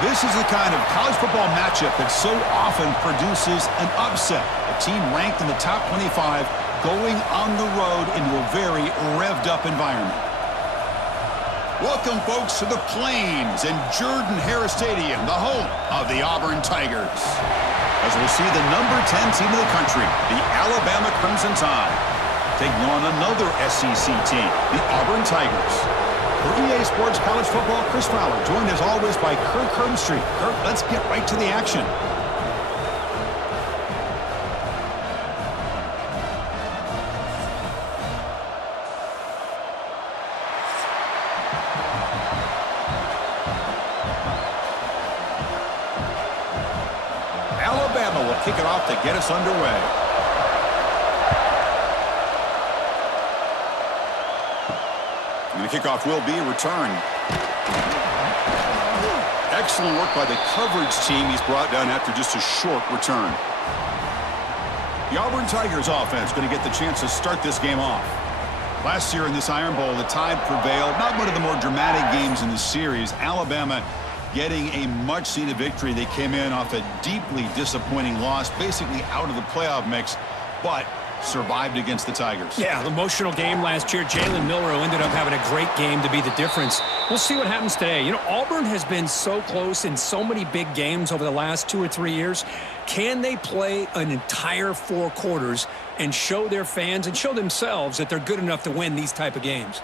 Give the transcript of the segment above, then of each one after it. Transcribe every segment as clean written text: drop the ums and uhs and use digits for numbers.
This is the kind of college football matchup that so often produces an upset. A team ranked in the top 25 going on the road into a very revved-up environment. Welcome, folks, to the Plains and Jordan-Hare Stadium, the home of the Auburn Tigers. As we'll see the number 10 team in the country, the Alabama Crimson Tide, taking on another SEC team, the Auburn Tigers. For EA Sports College Football, Chris Fowler, joined as always by Kirk Hermstreet. Kirk, let's get right to the action. Alabama will kick it off to get us underway. And the kickoff will be a return. Excellent work by the coverage team. He's brought down after just a short return. The Auburn Tigers offense going to get the chance to start this game off. Last year in this Iron Bowl, the Tide prevailed. Not one of the more dramatic games in the series. Alabama getting a much-needed victory. They came in off a deeply disappointing loss, basically out of the playoff mix, but survived against the Tigers. Yeah, emotional game last year. Jalen Milroe ended up having a great game to be the difference. We'll see what happens today. You know, Auburn has been so close in so many big games over the last 2 or 3 years. Can they play an entire 4 quarters and show their fans and show themselves that they're good enough to win these type of games?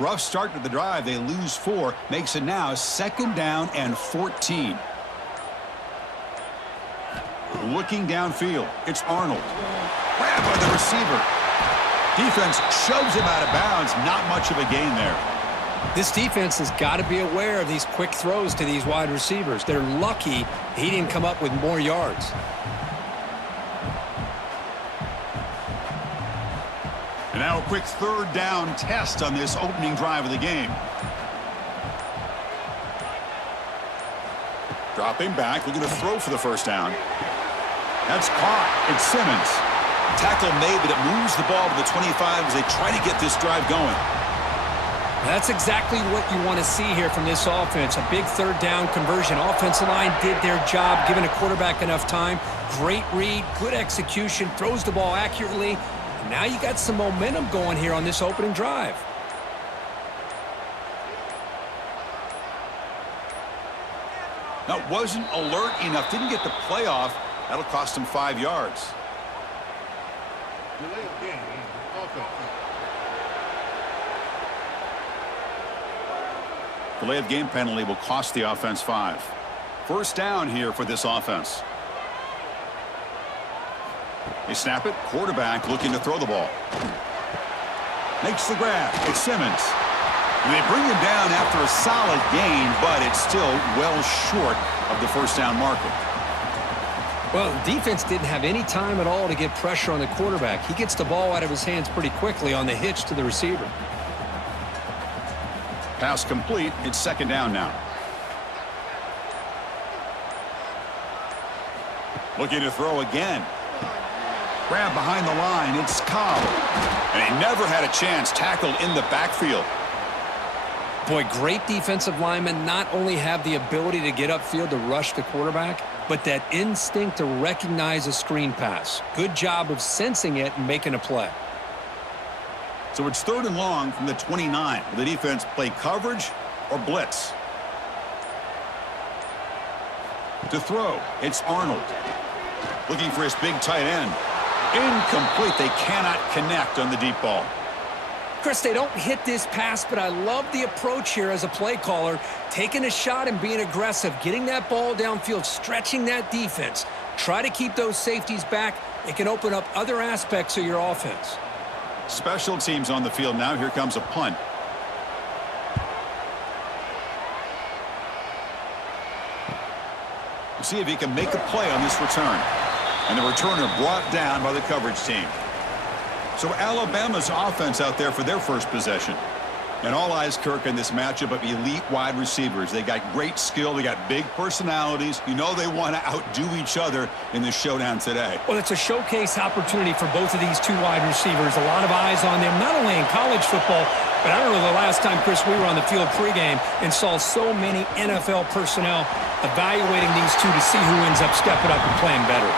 Rough start to the drive. They lose 4. Makes it now 2nd down and 14. Looking downfield, it's Arnold. Grabbed by the receiver. Defense shoves him out of bounds. Not much of a gain there. This defense has got to be aware of these quick throws to these wide receivers. They're lucky he didn't come up with more yards. And now a quick 3rd down test on this opening drive of the game. Dropping back, looking to throw for the 1st down. That's caught. It's Simmons. Tackle made, but it moves the ball to the 25 as they try to get this drive going. That's exactly what you want to see here from this offense. A big 3rd down conversion. Offensive line did their job, giving a quarterback enough time. Great read, good execution, throws the ball accurately. And now you got some momentum going here on this opening drive. Now, wasn't alert enough, didn't get the playoff. That'll cost him 5 yards. Delay of game, offense. Delay of game penalty will cost the offense 5. 1st down here for this offense. They snap it. Quarterback looking to throw the ball. Makes the grab. It's Simmons. And they bring him down after a solid gain, but it's still well short of the 1st down marker. Well, the defense didn't have any time at all to get pressure on the quarterback. He gets the ball out of his hands pretty quickly on the hitch to the receiver. Pass complete. It's 2nd down now. Looking to throw again. Grab behind the line. It's Cobb. And he never had a chance. Tackled in the backfield. Boy, great defensive linemen not only have the ability to get upfield to rush the quarterback, but that instinct to recognize a screen pass. Good job of sensing it and making a play. So it's 3rd and long from the 29. Will the defense play coverage or blitz? To throw, it's Arnold. Looking for his big tight end. Incomplete. They cannot connect on the deep ball. Chris, they don't hit this pass, but I love the approach here as a play caller. Taking a shot and being aggressive, getting that ball downfield, stretching that defense. Try to keep those safeties back. It can open up other aspects of your offense. Special teams on the field now. Here comes a punt. We'll see if he can make a play on this return. And the returner brought down by the coverage team. So Alabama's offense out there for their 1st possession. And all eyes, Kirk, in this matchup of elite wide receivers. They got great skill. They got big personalities. You know they want to outdo each other in this showdown today. Well, it's a showcase opportunity for both of these 2 wide receivers. A lot of eyes on them, not only in college football, But I don't know the last time, Chris, we were on the field pregame and saw so many NFL personnel evaluating these two to see who ends up stepping up and playing better.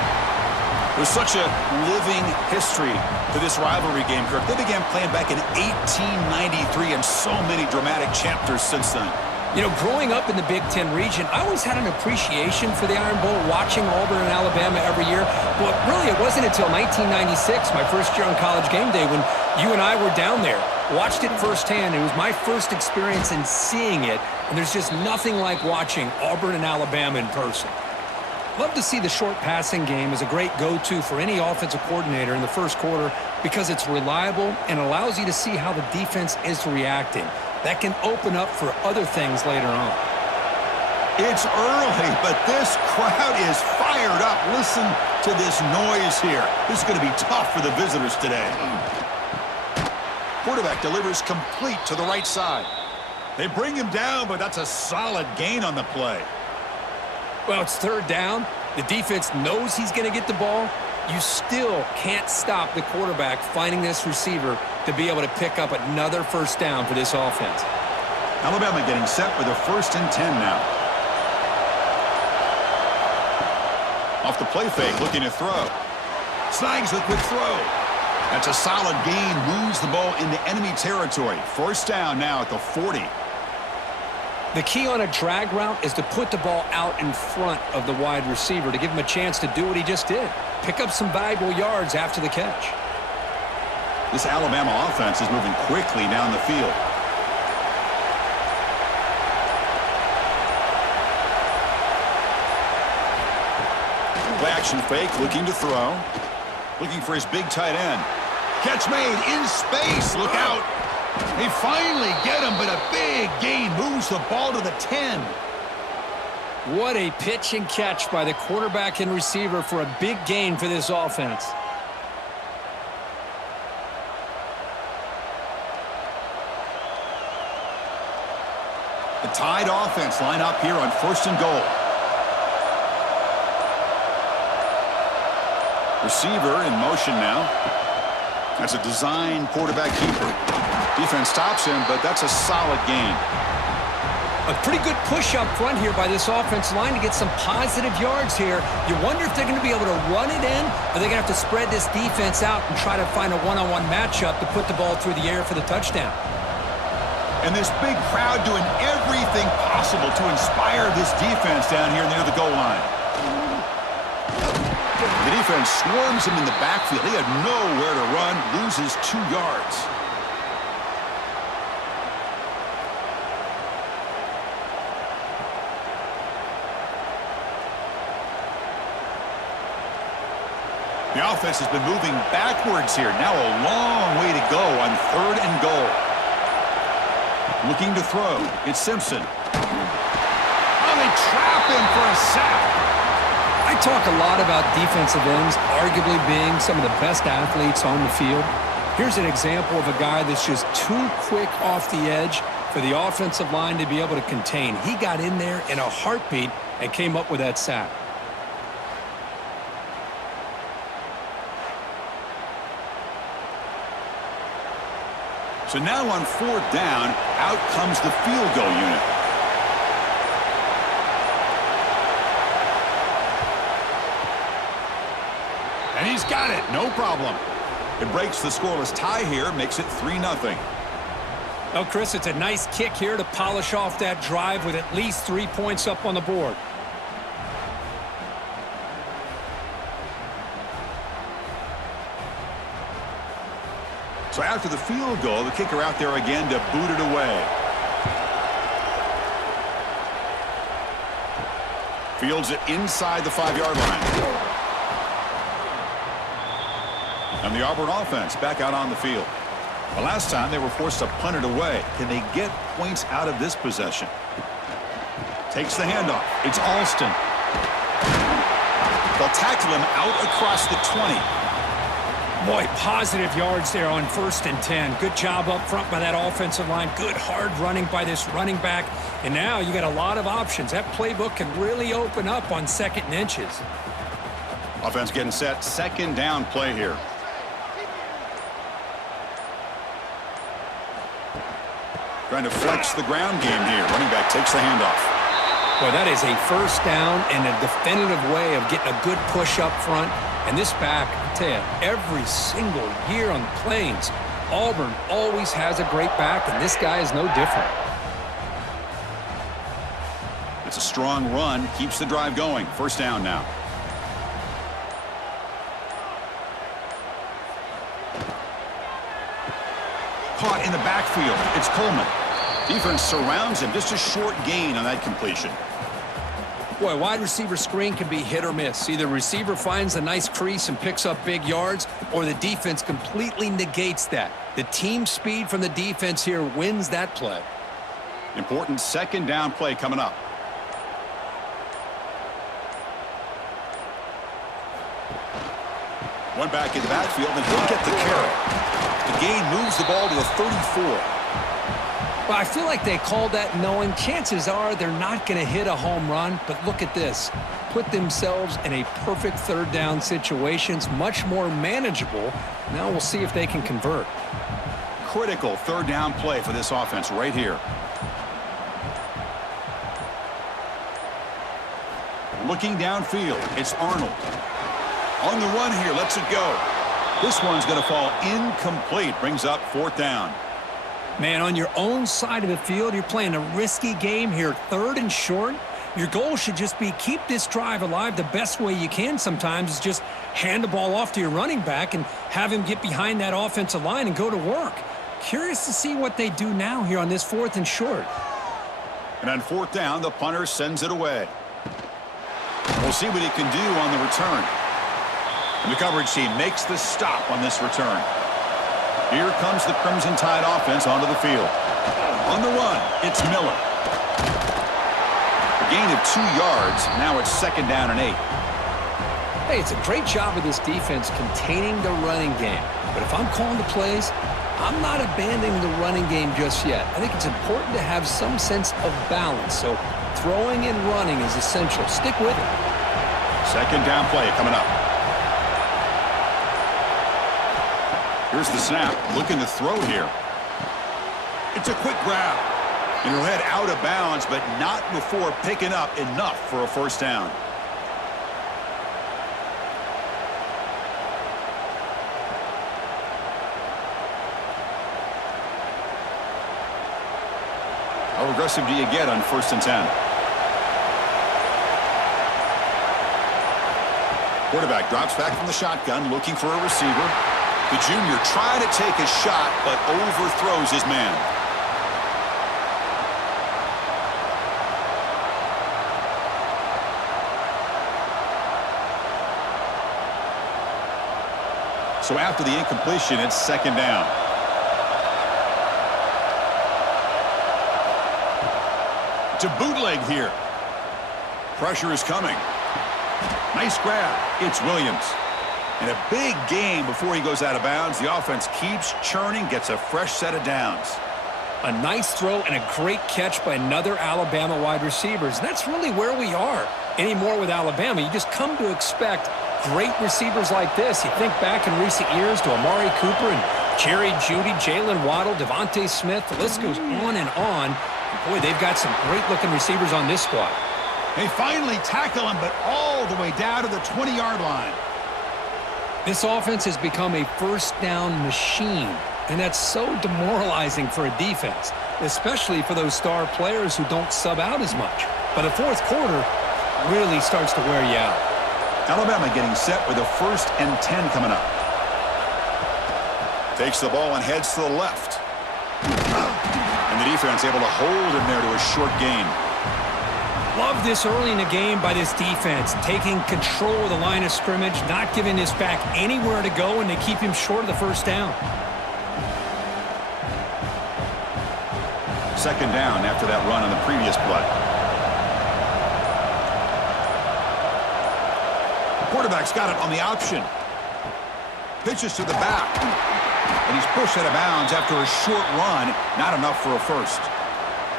There's such a living history to this rivalry game, Kirk. They began playing back in 1893 and so many dramatic chapters since then. You know, growing up in the Big Ten region, I always had an appreciation for the Iron Bowl, watching Auburn and Alabama every year. But really, it wasn't until 1996, my first year on College Game Day, when you and I were down there. Watched it firsthand. It was my first experience in seeing it, and there's just nothing like watching Auburn and Alabama in person. Love to see the short passing game as a great go-to for any offensive coordinator in the first quarter because it's reliable and allows you to see how the defense is reacting. That can open up for other things later on. It's early, but this crowd is fired up. Listen to this noise here. This is going to be tough for the visitors today. Quarterback delivers complete to the right side. They bring him down, but that's a solid gain on the play. Well, it's third down. The defense knows he's going to get the ball. You still can't stop the quarterback finding this receiver to be able to pick up another first down for this offense. Alabama getting set with a 1st and 10 now. Off the play fake, looking to throw. Snags the quick throw. That's a solid gain, moves the ball into enemy territory. First down now at the 40. The key on a drag route is to put the ball out in front of the wide receiver to give him a chance to do what he just did. Pick up some valuable yards after the catch. This Alabama offense is moving quickly down the field. Play action fake, looking to throw. Looking for his big tight end. Catch made in space. Look out. They finally get him, but a big gain moves the ball to the 10. What a pitch and catch by the quarterback and receiver for a big gain for this offense. The Tide offense line up here on 1st and goal. Receiver in motion now. That's a design quarterback keeper. Defense stops him, but that's a solid gain. A pretty good push up front here by this offensive line to get some positive yards here. You wonder if they're going to be able to run it in, or they're going to have to spread this defense out and try to find a one-on-one matchup to put the ball through the air for the touchdown. And this big crowd doing everything possible to inspire this defense down here near the goal line. The defense swarms him in the backfield. He had nowhere to run, loses 2 yards. The offense has been moving backwards here. Now a long way to go on 3rd and goal. Looking to throw. It's Simpson. Oh, they trap him for a sack. I talk a lot about defensive ends arguably being some of the best athletes on the field. Here's an example of a guy that's just too quick off the edge for the offensive line to be able to contain. He got in there in a heartbeat and came up with that sack. So now on 4th down, out comes the field goal unit. And he's got it, no problem. It breaks the scoreless tie here, makes it 3-0. Well, Chris, it's a nice kick here to polish off that drive with at least 3 points up on the board. So after the field goal, the kicker out there again to boot it away. Fields it inside the 5-yard line. And the Auburn offense back out on the field. The last time they were forced to punt it away. Can they get points out of this possession? Takes the handoff. It's Alston. They'll tackle him out across the 20. Boy, positive yards there on 1st and 10. Good job up front by that offensive line. Good hard running by this running back. And now you got a lot of options. That playbook can really open up on 2nd and inches. Offense getting set. 2nd down play here. Trying to flex the ground game here. Running back takes the handoff. Boy, that is a first down and a definitive way of getting a good push up front. And this back, I tell you, every single year on the Plains, Auburn always has a great back, and this guy is no different. It's a strong run. Keeps the drive going. First down now. Caught in the backfield. It's Coleman. Defense surrounds him. Just a short gain on that completion. Boy, wide receiver screen can be hit or miss. Either receiver finds a nice crease and picks up big yards, or the defense completely negates that. The team speed from the defense here wins that play. Important second down play coming up. One back in the backfield, and he'll get the carry. The gain moves the ball to the 34. Well, I feel like they called that knowing chances are they're not going to hit a home run, but look at this. Put themselves in a perfect third down situations, much more manageable. Now we'll see if they can convert. Critical third down play for this offense right here. Looking downfield, it's Arnold. On the run here, lets it go. This one's going to fall incomplete. Brings up fourth down. Man, on your own side of the field, you're playing a risky game here, third and short. Your goal should just be keep this drive alive the best way you can sometimes is just hand the ball off to your running back and have him get behind that offensive line and go to work. Curious to see what they do now here on this fourth and short. And on fourth down, the punter sends it away. We'll see what he can do on the return. And the coverage team makes the stop on this return. Here comes the Crimson Tide offense onto the field. On the run, it's Miller. A gain of 2 yards. Now it's second down and 8. Hey, it's a great job of this defense containing the running game. But if I'm calling the plays, I'm not abandoning the running game just yet. I think it's important to have some sense of balance. So throwing and running is essential. Stick with it. Second down play coming up. Here's the snap. Looking to throw here. It's a quick grab. And he'll head out of bounds, but not before picking up enough for a first down. How aggressive do you get on 1st and 10? Quarterback drops back from the shotgun, looking for a receiver. The junior trying to take a shot, but overthrows his man. So after the incompletion, it's second down. It's a bootleg here. Pressure is coming. Nice grab. It's Williams. And a big gain before he goes out of bounds. The offense keeps churning, gets a fresh set of downs. A nice throw and a great catch by another Alabama wide receivers. And that's really where we are anymore with Alabama. You just come to expect great receivers like this. You think back in recent years to Amari Cooper and Jerry Jeudy, Jalen Waddle, Devontae Smith. The list goes on and on. And boy, they've got some great-looking receivers on this squad. They finally tackle him, but all the way down to the 20-yard line. This offense has become a first down machine, and that's so demoralizing for a defense, especially for those star players who don't sub out as much. But the fourth quarter really starts to wear you out. Alabama getting set with a 1st and 10 coming up. Takes the ball and heads to the left. And the defense able to hold him there to a short gain. Love this early in the game by this defense, taking control of the line of scrimmage, not giving this back anywhere to go, and they keep him short of the first down. Second down after that run on the previous play. Quarterback's got it on the option. Pitches to the back. And he's pushed out of bounds after a short run. Not enough for a first.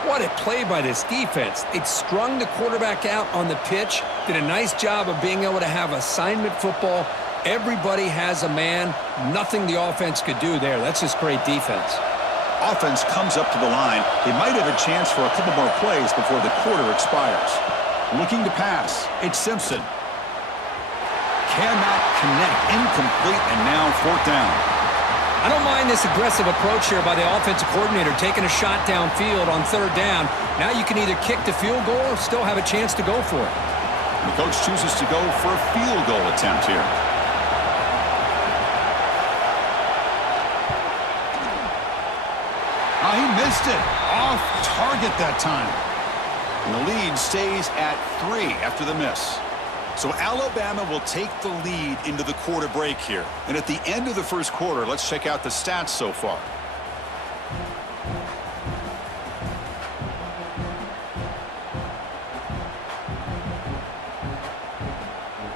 What a play by this defense. It strung the quarterback out on the pitch, did a nice job of being able to have assignment football. Everybody has a man. Nothing the offense could do there. That's just great defense. Offense comes up to the line. They might have a chance for a couple more plays before the quarter expires. Looking to pass. It's Simpson. Cannot connect. Incomplete, and now fourth down. I don't mind this aggressive approach here by the offensive coordinator, taking a shot downfield on third down. Now you can either kick the field goal or still have a chance to go for it. The coach chooses to go for a field goal attempt here. Oh, he missed it. Off target that time. And the lead stays at 3 after the miss. So Alabama will take the lead into the quarter break here. And at the end of the first quarter, let's check out the stats so far.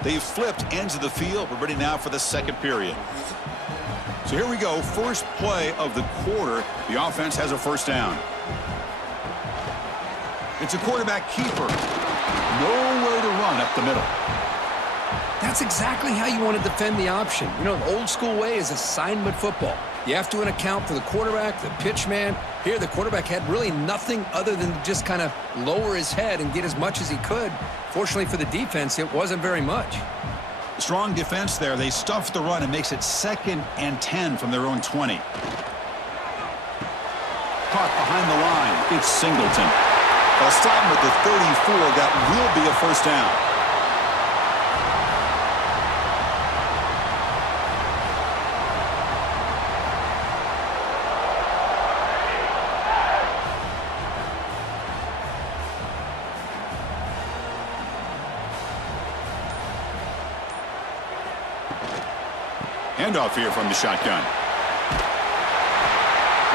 They've flipped ends of the field. We're ready now for the second period. So here we go. First play of the quarter. The offense has a first down. It's a quarterback keeper. Nowhere to run up the middle. That's exactly how you want to defend the option. You know, the old school way is assignment football. You have to account for the quarterback, the pitch man. Here, the quarterback had really nothing other than just kind of lower his head and get as much as he could. Fortunately for the defense, it wasn't very much. Strong defense there. They stuff the run and makes it 2nd and 10 from their own 20. Caught behind the line. It's Singleton. They'll stop him at the 34. That will be a first down. Handoff here from the shotgun.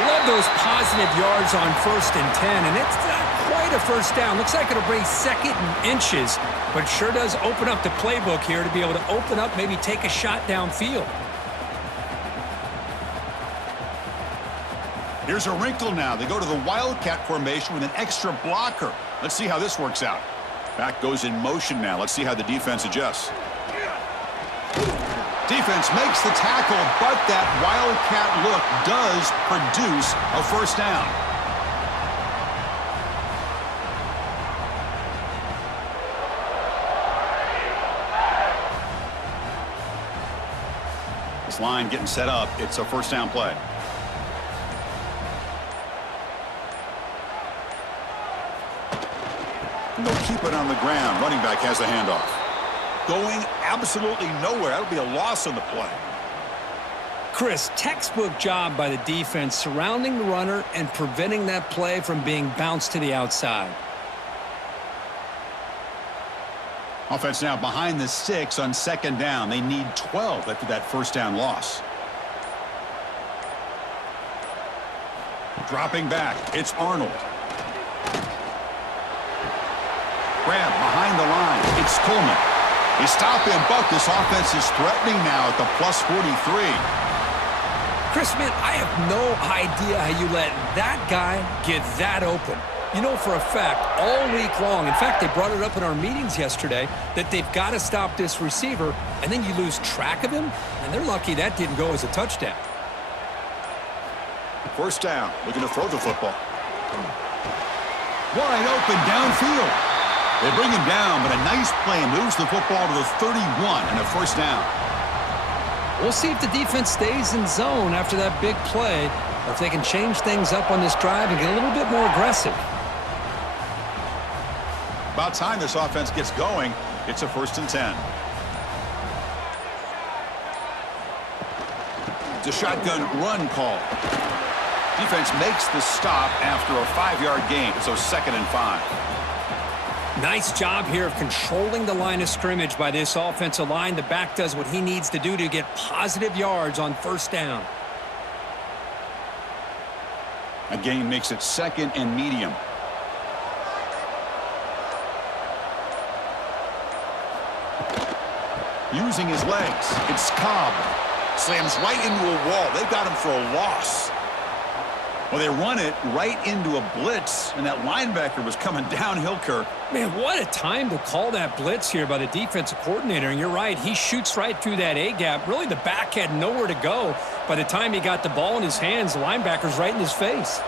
Love those positive yards on 1st and 10, and it's not quite a first down. Looks like it'll bring 2nd and inches, but it sure does open up the playbook here to be able to open up, maybe take a shot downfield. Here's a wrinkle now. They go to the Wildcat formation with an extra blocker. Let's see how this works out. Back goes in motion now. Let's see how the defense adjusts. Defense makes the tackle, but that Wildcat look does produce a first down. This line getting set up. It's a first down play. They'll keep it on the ground. Running back has the handoff. Going absolutely nowhere. That'll be a loss on the play. Chris, textbook job by the defense surrounding the runner and preventing that play from being bounced to the outside. Offense now behind the 6 on 2nd down. They need 12 after that first down loss. Dropping back. It's Arnold. Grab behind the line. It's Coleman. They stop him, but this offense is threatening now at the plus 43. Chris, man, I have no idea how you let that guy get that open. You know for a fact, all week long, in fact, they brought it up in our meetings yesterday, that they've got to stop this receiver, and then you lose track of him, and they're lucky that didn't go as a touchdown. First down, looking to throw the football. Wide open downfield. They bring him down, but a nice play moves the football to the 31 and a first down. We'll see if the defense stays in zone after that big play, or if they can change things up on this drive and get a little bit more aggressive. About time this offense gets going. It's a 1st and 10. It's a shotgun run call. Defense makes the stop after a 5-yard gain, so 2nd and 5. Nice job here of controlling the line of scrimmage by this offensive line. The back does what he needs to do to get positive yards on first down. A gain makes it 2nd and medium. Using his legs, it's Cobb. Slams right into a wall. They've got him for a loss. Well, they run it right into a blitz, and that linebacker was coming downhill, Kirk. Man, what a time to call that blitz here by the defensive coordinator. And you're right, he shoots right through that A-gap. Really, the back had nowhere to go. By the time he got the ball in his hands, the linebacker's right in his face.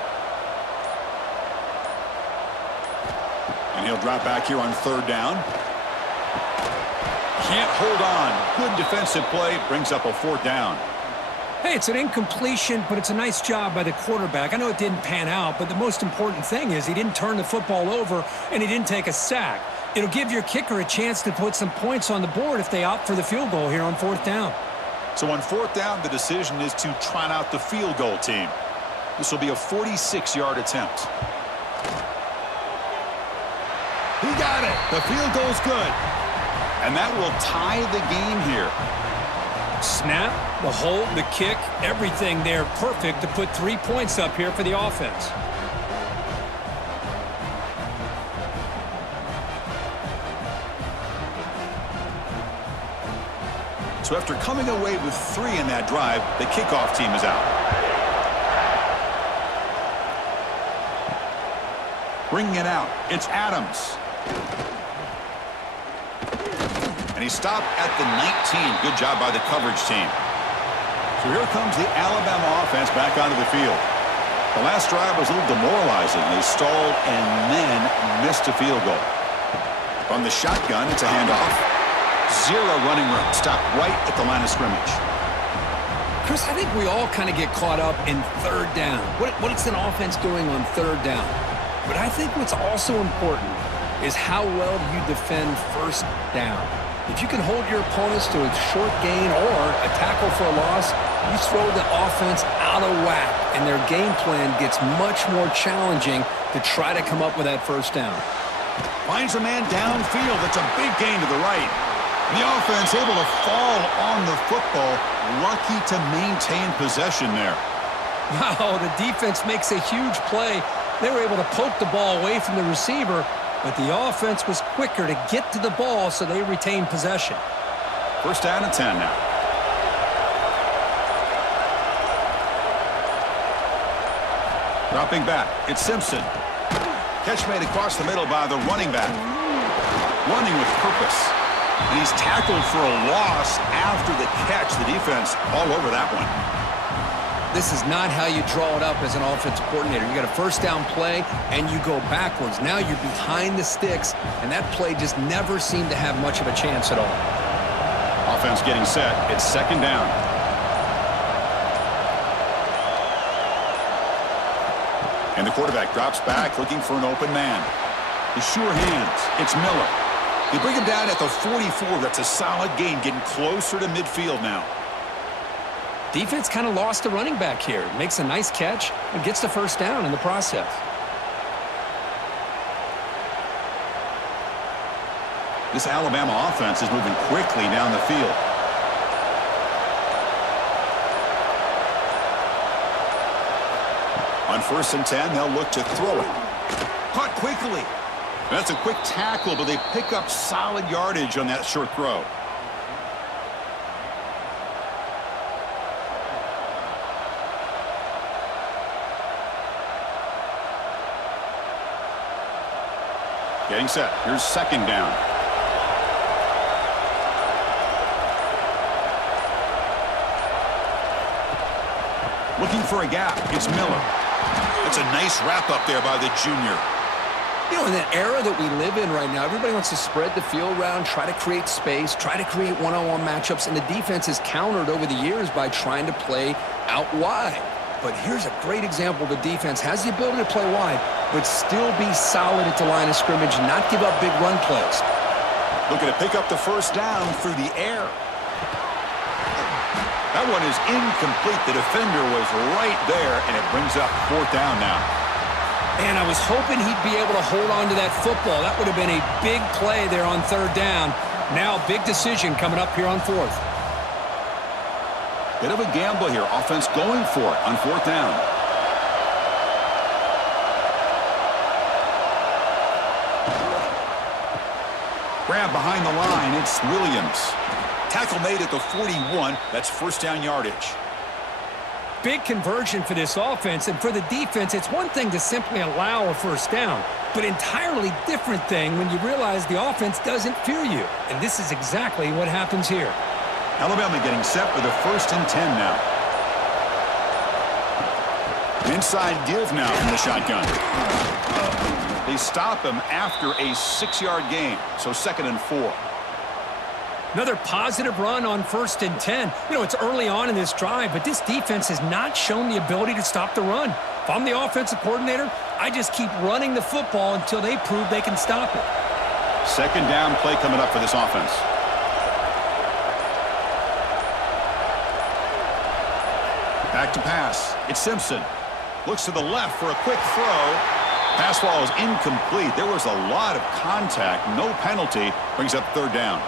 And he'll drop back here on third down. Can't hold on. Good defensive play. Brings up a fourth down. Hey, it's an incompletion, but it's a nice job by the quarterback. I know it didn't pan out, but the most important thing is he didn't turn the football over and he didn't take a sack. It'll give your kicker a chance to put some points on the board if they opt for the field goal here on fourth down. So on fourth down, the decision is to trot out the field goal team. This will be a 46-yard attempt. He got it. The field goal's good. And that will tie the game here. Snap, the hold, the kick, everything there perfect to put 3 points up here for the offense. So after coming away with 3 in that drive, the kickoff team is out. Bringing it out, it's Adams. And he stopped at the 19. Good job by the coverage team. So here comes the Alabama offense back onto the field. The last drive was a little demoralizing. They stalled and then missed a field goal. From the shotgun, it's a handoff. 0 running room. Stopped right at the line of scrimmage. Chris, I think we all kind of get caught up in third down. What is an offense doing on third down? But I think what's also important is how well do you defend first down. If you can hold your opponents to a short gain or a tackle for a loss, you throw the offense out of whack, and their game plan gets much more challenging to try to come up with that first down. Finds a man downfield. That's a big gain to the right. The offense able to fall on the football. Lucky to maintain possession there. Wow, the defense makes a huge play. They were able to poke the ball away from the receiver, but the offense was quicker to get to the ball, so they retained possession. First down and 10 now. Dropping back, it's Simpson. Catch made across the middle by the running back. Running with purpose. And he's tackled for a loss after the catch. The defense all over that one. This is not how you draw it up as an offensive coordinator. You got a first down play, and you go backwards. Now you're behind the sticks, and that play just never seemed to have much of a chance at all. Offense getting set. It's second down. And the quarterback drops back looking for an open man. The sure hands. It's Miller. They bring him down at the 44. That's a solid gain, getting closer to midfield now. Defense kind of lost the running back here. Makes a nice catch and gets the first down in the process. This Alabama offense is moving quickly down the field. On first and 10, they'll look to throw it. Caught quickly. That's a quick tackle, but they pick up solid yardage on that short throw. Getting set. Here's second down. Looking for a gap. It's Miller. That's a nice wrap up there by the junior. You know, in that era that we live in right now, everybody wants to spread the field around, try to create space, try to create one-on-one matchups, and the defense has countered over the years by trying to play out wide. But here's a great example. The defense has the ability to play wide, but still be solid at the line of scrimmage, not give up big run plays. Looking to pick up the first down through the air. That one is incomplete. The defender was right there, and it brings up fourth down now. And I was hoping he'd be able to hold on to that football. That would have been a big play there on third down. Now, big decision coming up here on fourth. Bit of a gamble here. Offense going for it on fourth down. Grab behind the line. It's Williams. Tackle made at the 41. That's first down yardage. Big conversion for this offense, and for the defense, it's one thing to simply allow a first down, but entirely different thing when you realize the offense doesn't fear you. And this is exactly what happens here. Alabama getting set for the 1st and 10 now. Inside give now from the shotgun. They stop him after a 6-yard gain, so 2nd and 4. Another positive run on 1st and 10. You know, it's early on in this drive, but this defense has not shown the ability to stop the run. If I'm the offensive coordinator, I just keep running the football until they prove they can stop it. 2nd down play coming up for this offense. Back to pass. It's Simpson. Looks to the left for a quick throw. Pass ball is incomplete. There was a lot of contact. No penalty. Brings up 3rd down.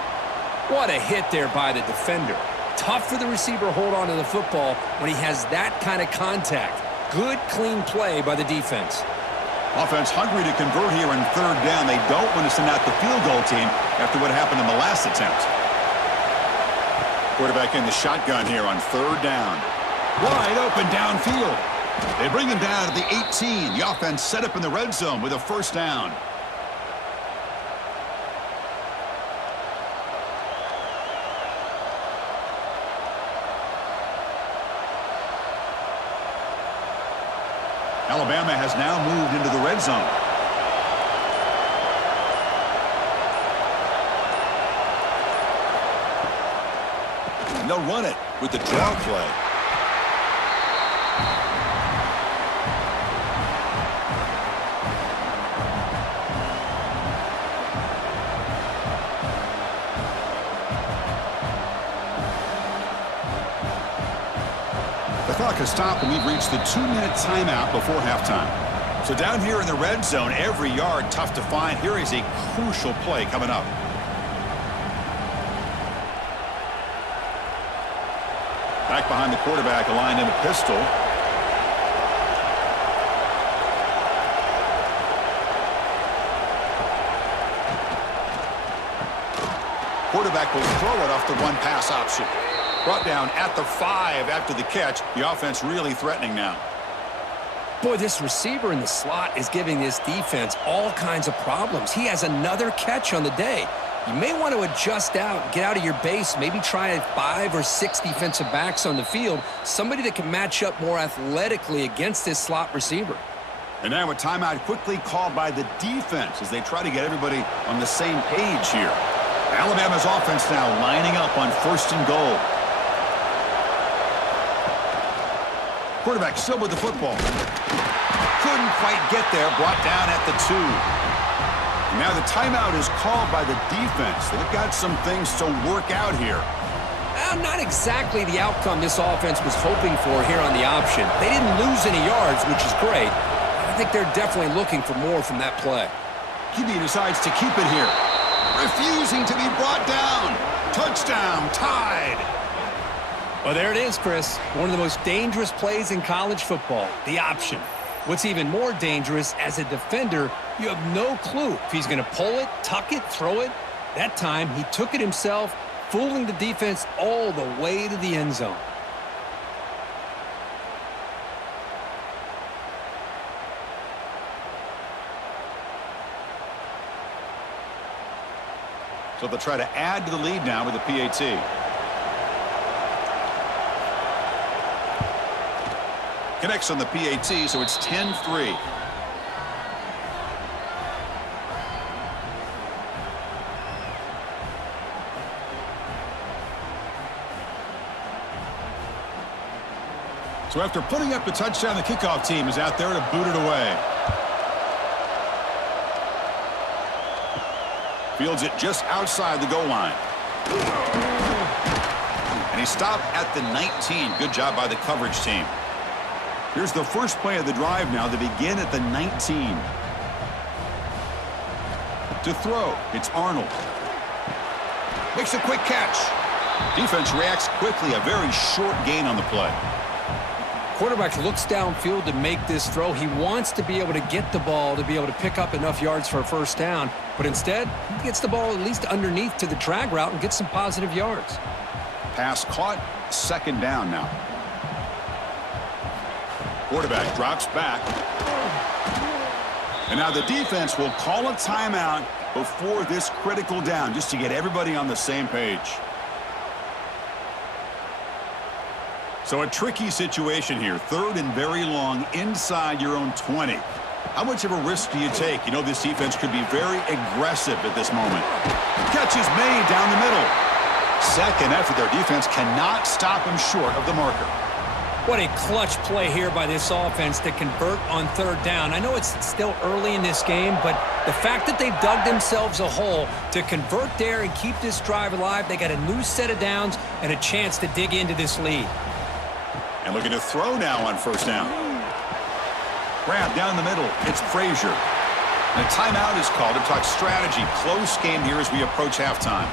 What a hit there by the defender. Tough for the receiver to hold on to the football when he has that kind of contact. Good, clean play by the defense. Offense hungry to convert here in 3rd down. They don't want to send out the field goal team after what happened in the last attempt. Quarterback in the shotgun here on 3rd down. Wide open downfield. They bring him down to the 18. The offense set up in the red zone with a 1st down. Alabama has now moved into the red zone. And they'll run it with the draw play. The clock has stopped, and we've reached the 2-minute timeout before halftime. So down here in the red zone, every yard tough to find. Here is a crucial play coming up. Back behind the quarterback, aligned in a pistol. Quarterback will throw it off the one pass option. Brought down at the 5 after the catch. The offense really threatening now. Boy, this receiver in the slot is giving this defense all kinds of problems. He has another catch on the day. You may want to adjust out, get out of your base, maybe try 5 or 6 defensive backs on the field, somebody that can match up more athletically against this slot receiver. And now a timeout quickly called by the defense as they try to get everybody on the same page here. Alabama's offense now lining up on 1st and goal. Quarterback still with the football. Couldn't quite get there, brought down at the 2. And now the timeout is called by the defense. They've got some things to work out here. Not exactly the outcome this offense was hoping for here on the option. They didn't lose any yards, which is great. I think they're definitely looking for more from that play. QB decides to keep it here. Refusing to be brought down. Touchdown, tied. Well, there it is, Chris. One of the most dangerous plays in college football, the option. What's even more dangerous, as a defender, you have no clue if he's going to pull it, tuck it, throw it. That time, he took it himself, fooling the defense all the way to the end zone. So they'll try to add to the lead now with a PAT. Connects on the PAT, so it's 10-3. So after putting up the touchdown, the kickoff team is out there to boot it away. Fields it just outside the goal line. And he stopped at the 19. Good job by the coverage team. Here's the first play of the drive now. They begin at the 19. To throw, it's Arnold. Makes a quick catch. Defense reacts quickly. A very short gain on the play. Quarterback looks downfield to make this throw. He wants to be able to get the ball to be able to pick up enough yards for a first down. But instead, he gets the ball at least underneath to the drag route and gets some positive yards. Pass caught. 2nd down now. Quarterback drops back. And now the defense will call a timeout before this critical down, just to get everybody on the same page. So a tricky situation here. 3rd and very long inside your own 20. How much of a risk do you take? You know this defense could be very aggressive at this moment. Catch is made down the middle. Second effort, their defense cannot stop him short of the marker. What a clutch play here by this offense to convert on 3rd down. I know it's still early in this game, but the fact that they've dug themselves a hole to convert there and keep this drive alive, they got a new set of downs and a chance to dig into this lead. And looking to throw now on 1st down. Grab down the middle. It's Frazier. And a timeout is called to talk strategy. Close game here as we approach halftime.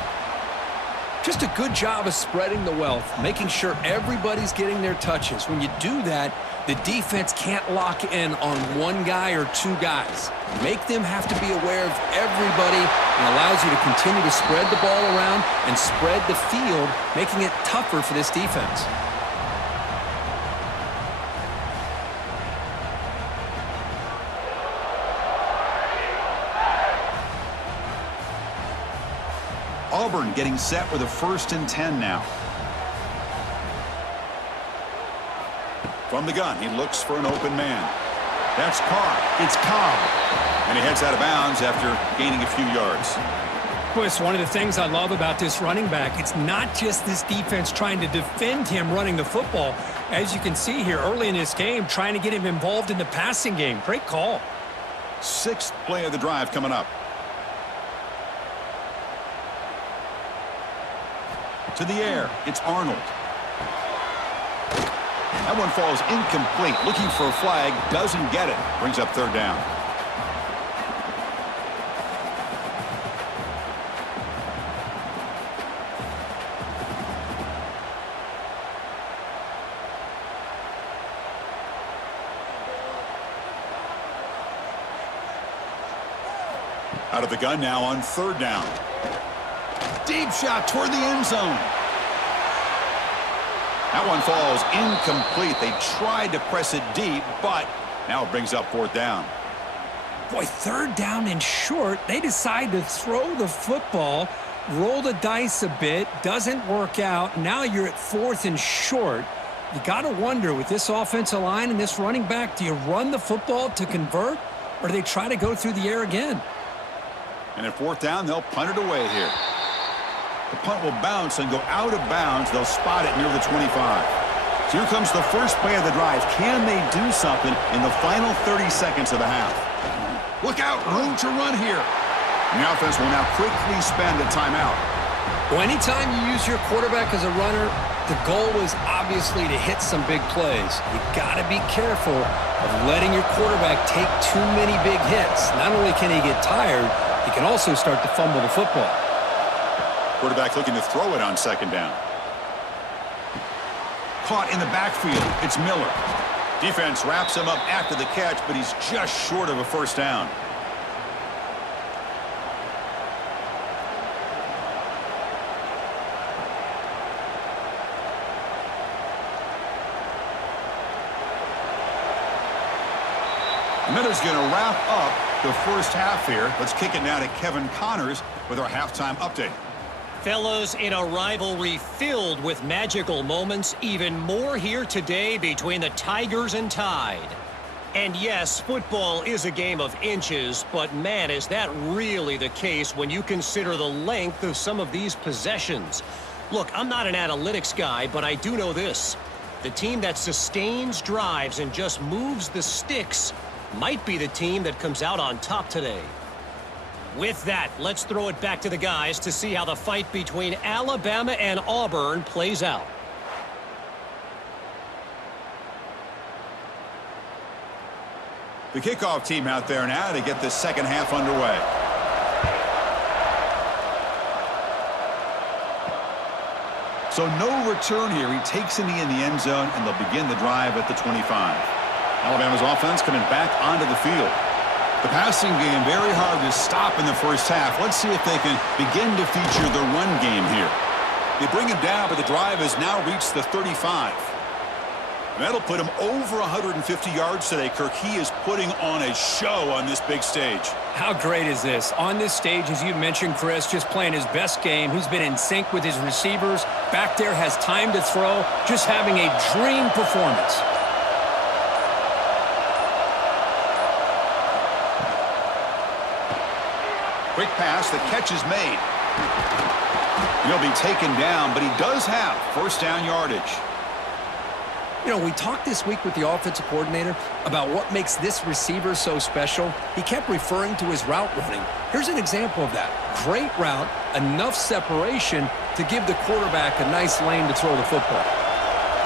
Just a good job of spreading the wealth, making sure everybody's getting their touches. When you do that, the defense can't lock in on one guy or 2 guys. Make them have to be aware of everybody and allows you to continue to spread the ball around and spread the field, making it tougher for this defense. Auburn getting set with a 1st and 10 now. From the gun, he looks for an open man. That's caught. It's Cobb. And he heads out of bounds after gaining a few yards. Well, it's one of the things I love about this running back. It's not just this defense trying to defend him running the football. As you can see here early in this game, trying to get him involved in the passing game. Great call. 6th play of the drive coming up. To the air, it's Arnold. That one falls incomplete. Looking for a flag, doesn't get it. Brings up 3rd down. Out of the gun now on 3rd down. Deep shot toward the end zone. That one falls incomplete. They tried to press it deep, but now it brings up 4th down. Boy, 3rd down and short. They decide to throw the football, roll the dice a bit, doesn't work out. Now you're at 4th and short. You got to wonder, with this offensive line and this running back, do you run the football to convert, or do they try to go through the air again? And at 4th down, they'll punt it away here. The punt will bounce and go out of bounds. They'll spot it near the 25. So here comes the first play of the drive. Can they do something in the final 30 seconds of the half? Look out, room to run here. And the offense will now quickly spend a timeout. Well, anytime you use your quarterback as a runner, the goal is obviously to hit some big plays. You got to be careful of letting your quarterback take too many big hits. Not only can he get tired, he can also start to fumble the football. Quarterback looking to throw it on 2nd down. Caught in the backfield. It's Miller. Defense wraps him up after the catch, but he's just short of a 1st down. Miller's going to wrap up the first half here. Let's kick it now to Kevin Connors with our halftime update. Fellows, in a rivalry filled with magical moments, even more here today between the Tigers and Tide. And yes, football is a game of inches, but man, is that really the case when you consider the length of some of these possessions. Look, I'm not an analytics guy, but I do know this. The team that sustains drives and just moves the sticks might be the team that comes out on top today. With that, let's throw it back to the guys to see how the fight between Alabama and Auburn plays out. The kickoff team out there now to get the second half underway. So no return here. He takes it in the end zone, and they'll begin the drive at the 25. Alabama's offense coming back onto the field. The passing game very hard to stop in the first half. Let's see if they can begin to feature the run game here. They bring him down, but the drive has now reached the 35. And that'll put him over 150 yards today, Kirk. He is putting on a show on this big stage. How great is this? On this stage, as you mentioned, Chris, just playing his best game. He's been in sync with his receivers. Back there, has time to throw. Just having a dream performance. Quick pass, the catch is made. He'll be taken down, but he does have first down yardage. You know, we talked this week with the offensive coordinator about what makes this receiver so special. He kept referring to his route running. Here's an example of that. Great route, enough separation to give the quarterback a nice lane to throw the football.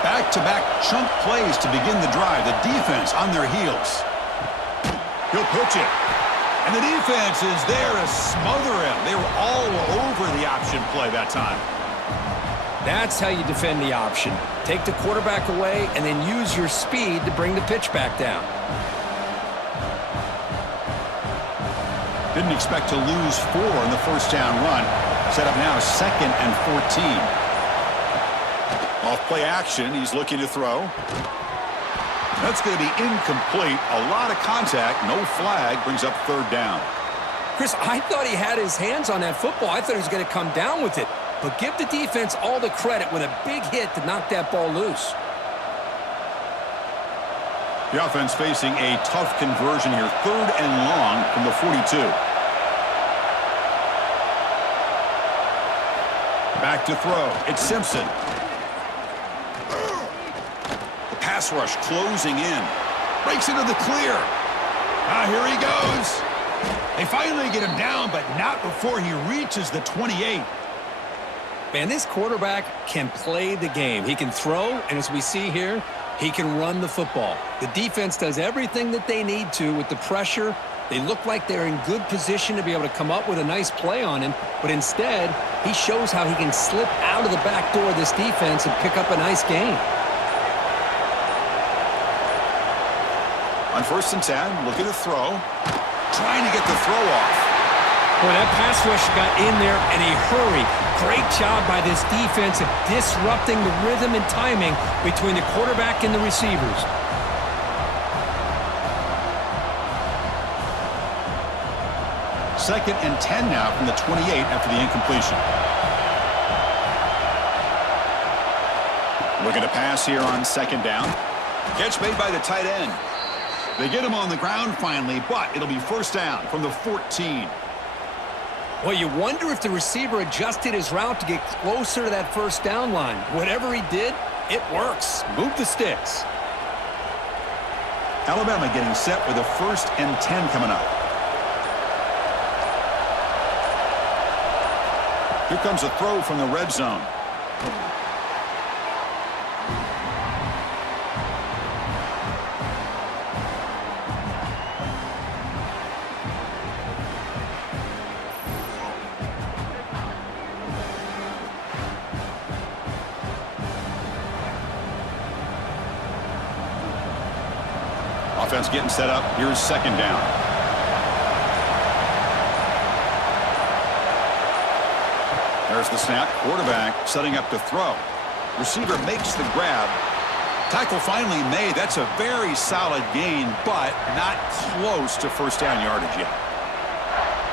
Back-to-back chunk plays to begin the drive. The defense on their heels. He'll pitch it. And the defense is there to smother him. They were all over the option play that time. That's how you defend the option. Take the quarterback away and then use your speed to bring the pitch back down. Didn't expect to lose 4 in the first down run. Set up now 2nd and 14. Off play action, he's looking to throw. That's going to be incomplete. A lot of contact, no flag, brings up 3rd down. Chris, I thought he had his hands on that football. I thought he was going to come down with it. But give the defense all the credit with a big hit to knock that ball loose. The offense facing a tough conversion here. 3rd and long from the 42. Back to throw. It's Simpson. The pass rush closing in. Breaks into the clear. Here he goes. They finally get him down, but not before he reaches the 28. Man, this quarterback can play the game. He can throw, and as we see here, he can run the football. The defense does everything that they need to with the pressure. They look like they're in good position to be able to come up with a nice play on him, but instead, he shows how he can slip out of the back door of this defense and pick up a nice gain. On 1st and 10, looking to throw. Trying to get the throw off. Boy, that pass rush got in there in a hurry. Great job by this defense of disrupting the rhythm and timing between the quarterback and the receivers. Second and 10 now from the 28 after the incompletion. Looking to pass here on 2nd down. Catch made by the tight end. They get him on the ground finally, but it'll be 1st down from the 14. Well, you wonder if the receiver adjusted his route to get closer to that 1st down line. Whatever he did, it works. Move the sticks. Alabama getting set with a 1st and 10 coming up. Here comes a throw from the red zone. Offense getting set up. Here's 2nd down. There's the snap. Quarterback setting up to throw. Receiver makes the grab. Tackle finally made. That's a very solid gain, but not close to 1st down yardage yet.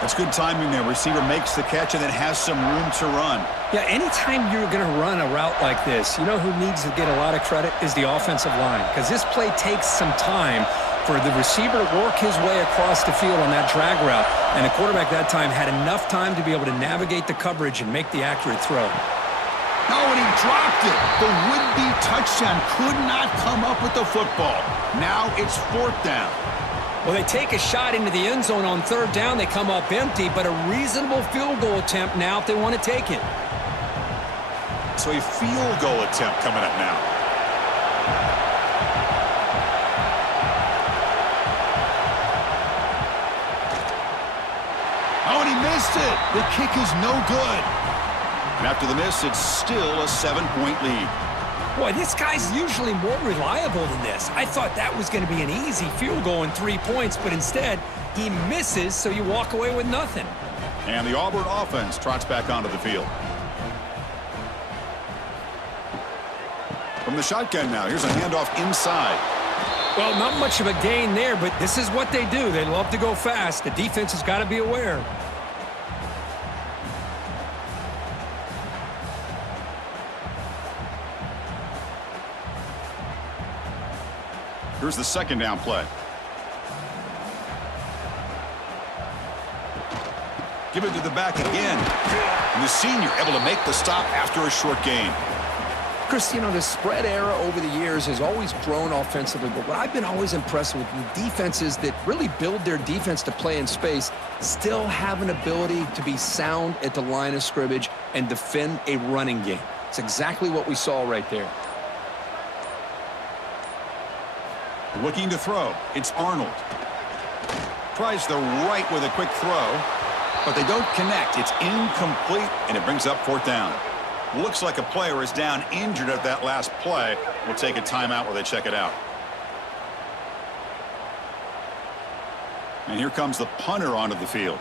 That's good timing there. Receiver makes the catch and then has some room to run. Yeah, anytime you're going to run a route like this, you know who needs to get a lot of credit is the offensive line, because this play takes some time for the receiver to work his way across the field on that drag route, and the quarterback that time had enough time to be able to navigate the coverage and make the accurate throw. Oh, and he dropped it. The would-be touchdown could not come up with the football. Now it's 4th down. Well, they take a shot into the end zone on 3rd down. They come up empty, but a reasonable field goal attempt now if they want to take it. So a field goal attempt coming up now. Oh, and he missed it. The kick is no good. And after the miss, it's still a 7-point lead. Boy, this guy's usually more reliable than this. I thought that was going to be an easy field goal and 3 points, but instead, he misses, so you walk away with nothing. And the Auburn offense trots back onto the field. From the shotgun now, here's a handoff inside. Well, not much of a gain there, but this is what they do. They love to go fast. The defense has got to be aware. Here's the second down play. Give it to the back again. And the senior able to make the stop after a short gain. Chris, you know, the spread era over the years has always grown offensively, but what I've been always impressed with the defenses that really build their defense to play in space still have an ability to be sound at the line of scrimmage and defend a running game. It's exactly what we saw right there. Looking to throw. It's Arnold. Tries the right with a quick throw, but they don't connect. It's incomplete, and it brings up fourth down. Looks like a player is down injured at that last play. We'll take a timeout while they check it out. And here comes the punter onto the field.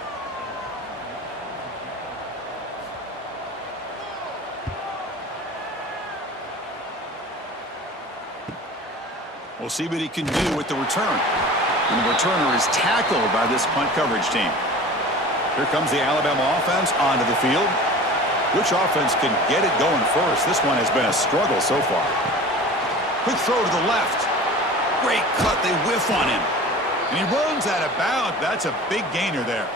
We'll see what he can do with the return. And the returner is tackled by this punt coverage team. Here comes the Alabama offense onto the field. Which offense can get it going first? This one has been a struggle so far. Quick throw to the left. Great cut. They whiff on him. And he runs out of bounds. That's a big gainer there.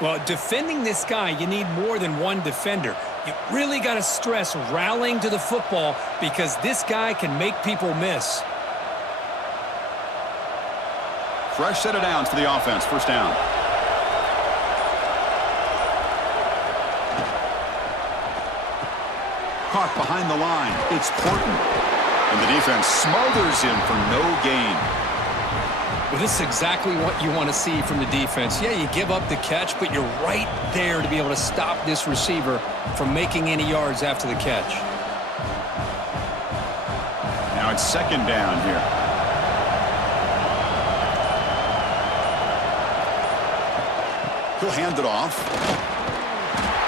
Well, defending this guy, you need more than one defender. You really got to stress rallying to the football because this guy can make people miss. Fresh set of downs for the offense. First down. Caught behind the line. It's Porton. And the defense smothers him for no gain. Well, this is exactly what you want to see from the defense. Yeah, you give up the catch, but you're right there to be able to stop this receiver from making any yards after the catch. Now it's second down here. He'll hand it off.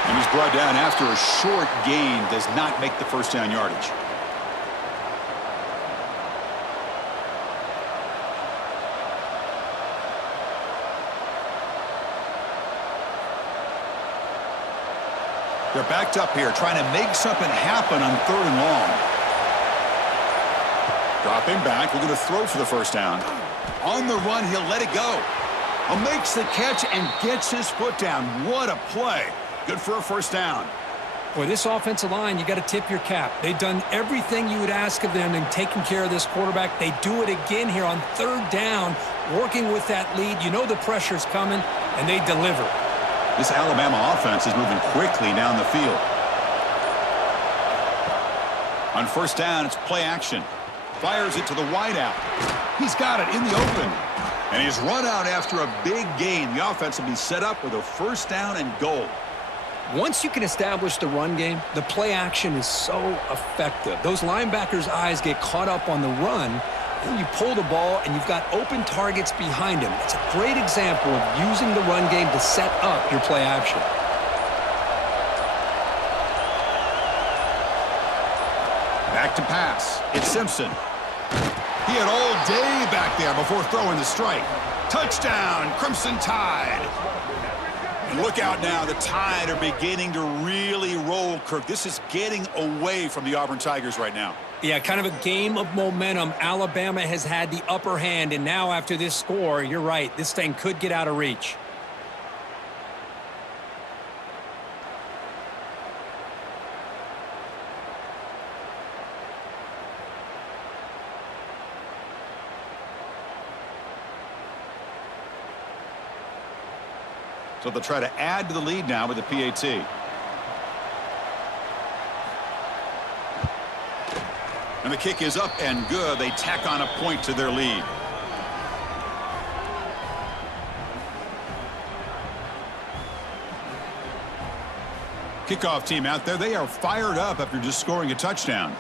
And he's brought down after a short gain. Does not make the first down yardage. They're backed up here, trying to make something happen on 3rd and long. Dropping back, looking to throw for the first down. On the run, he'll let it go. Makes the catch and gets his foot down. What a play. Good for a first down. Boy, this offensive line, you got to tip your cap. They've done everything you would ask of them in taking care of this quarterback. They do it again here on 3rd down, working with that lead. You know the pressure's coming, and they deliver. This Alabama offense is moving quickly down the field. On first down, it's play action. Fires it to the wideout. He's got it in the open. And he's run out after a big gain. The offense will be set up with a first down and goal. Once you can establish the run game, the play action is so effective. Those linebackers' eyes get caught up on the run, and you pull the ball, and you've got open targets behind him. It's a great example of using the run game to set up your play action. Back to pass. It's Simpson. He had all day back there before throwing the strike. Touchdown, Crimson Tide. And look out now, the Tide are beginning to really roll, Kirk. This is getting away from the Auburn Tigers right now. Yeah, kind of a game of momentum. Alabama has had the upper hand, and now after this score, you're right, this thing could get out of reach. So they'll try to add to the lead now with the PAT. And the kick is up and good. They tack on a point to their lead. Kickoff team out there. They are fired up after just scoring a touchdown.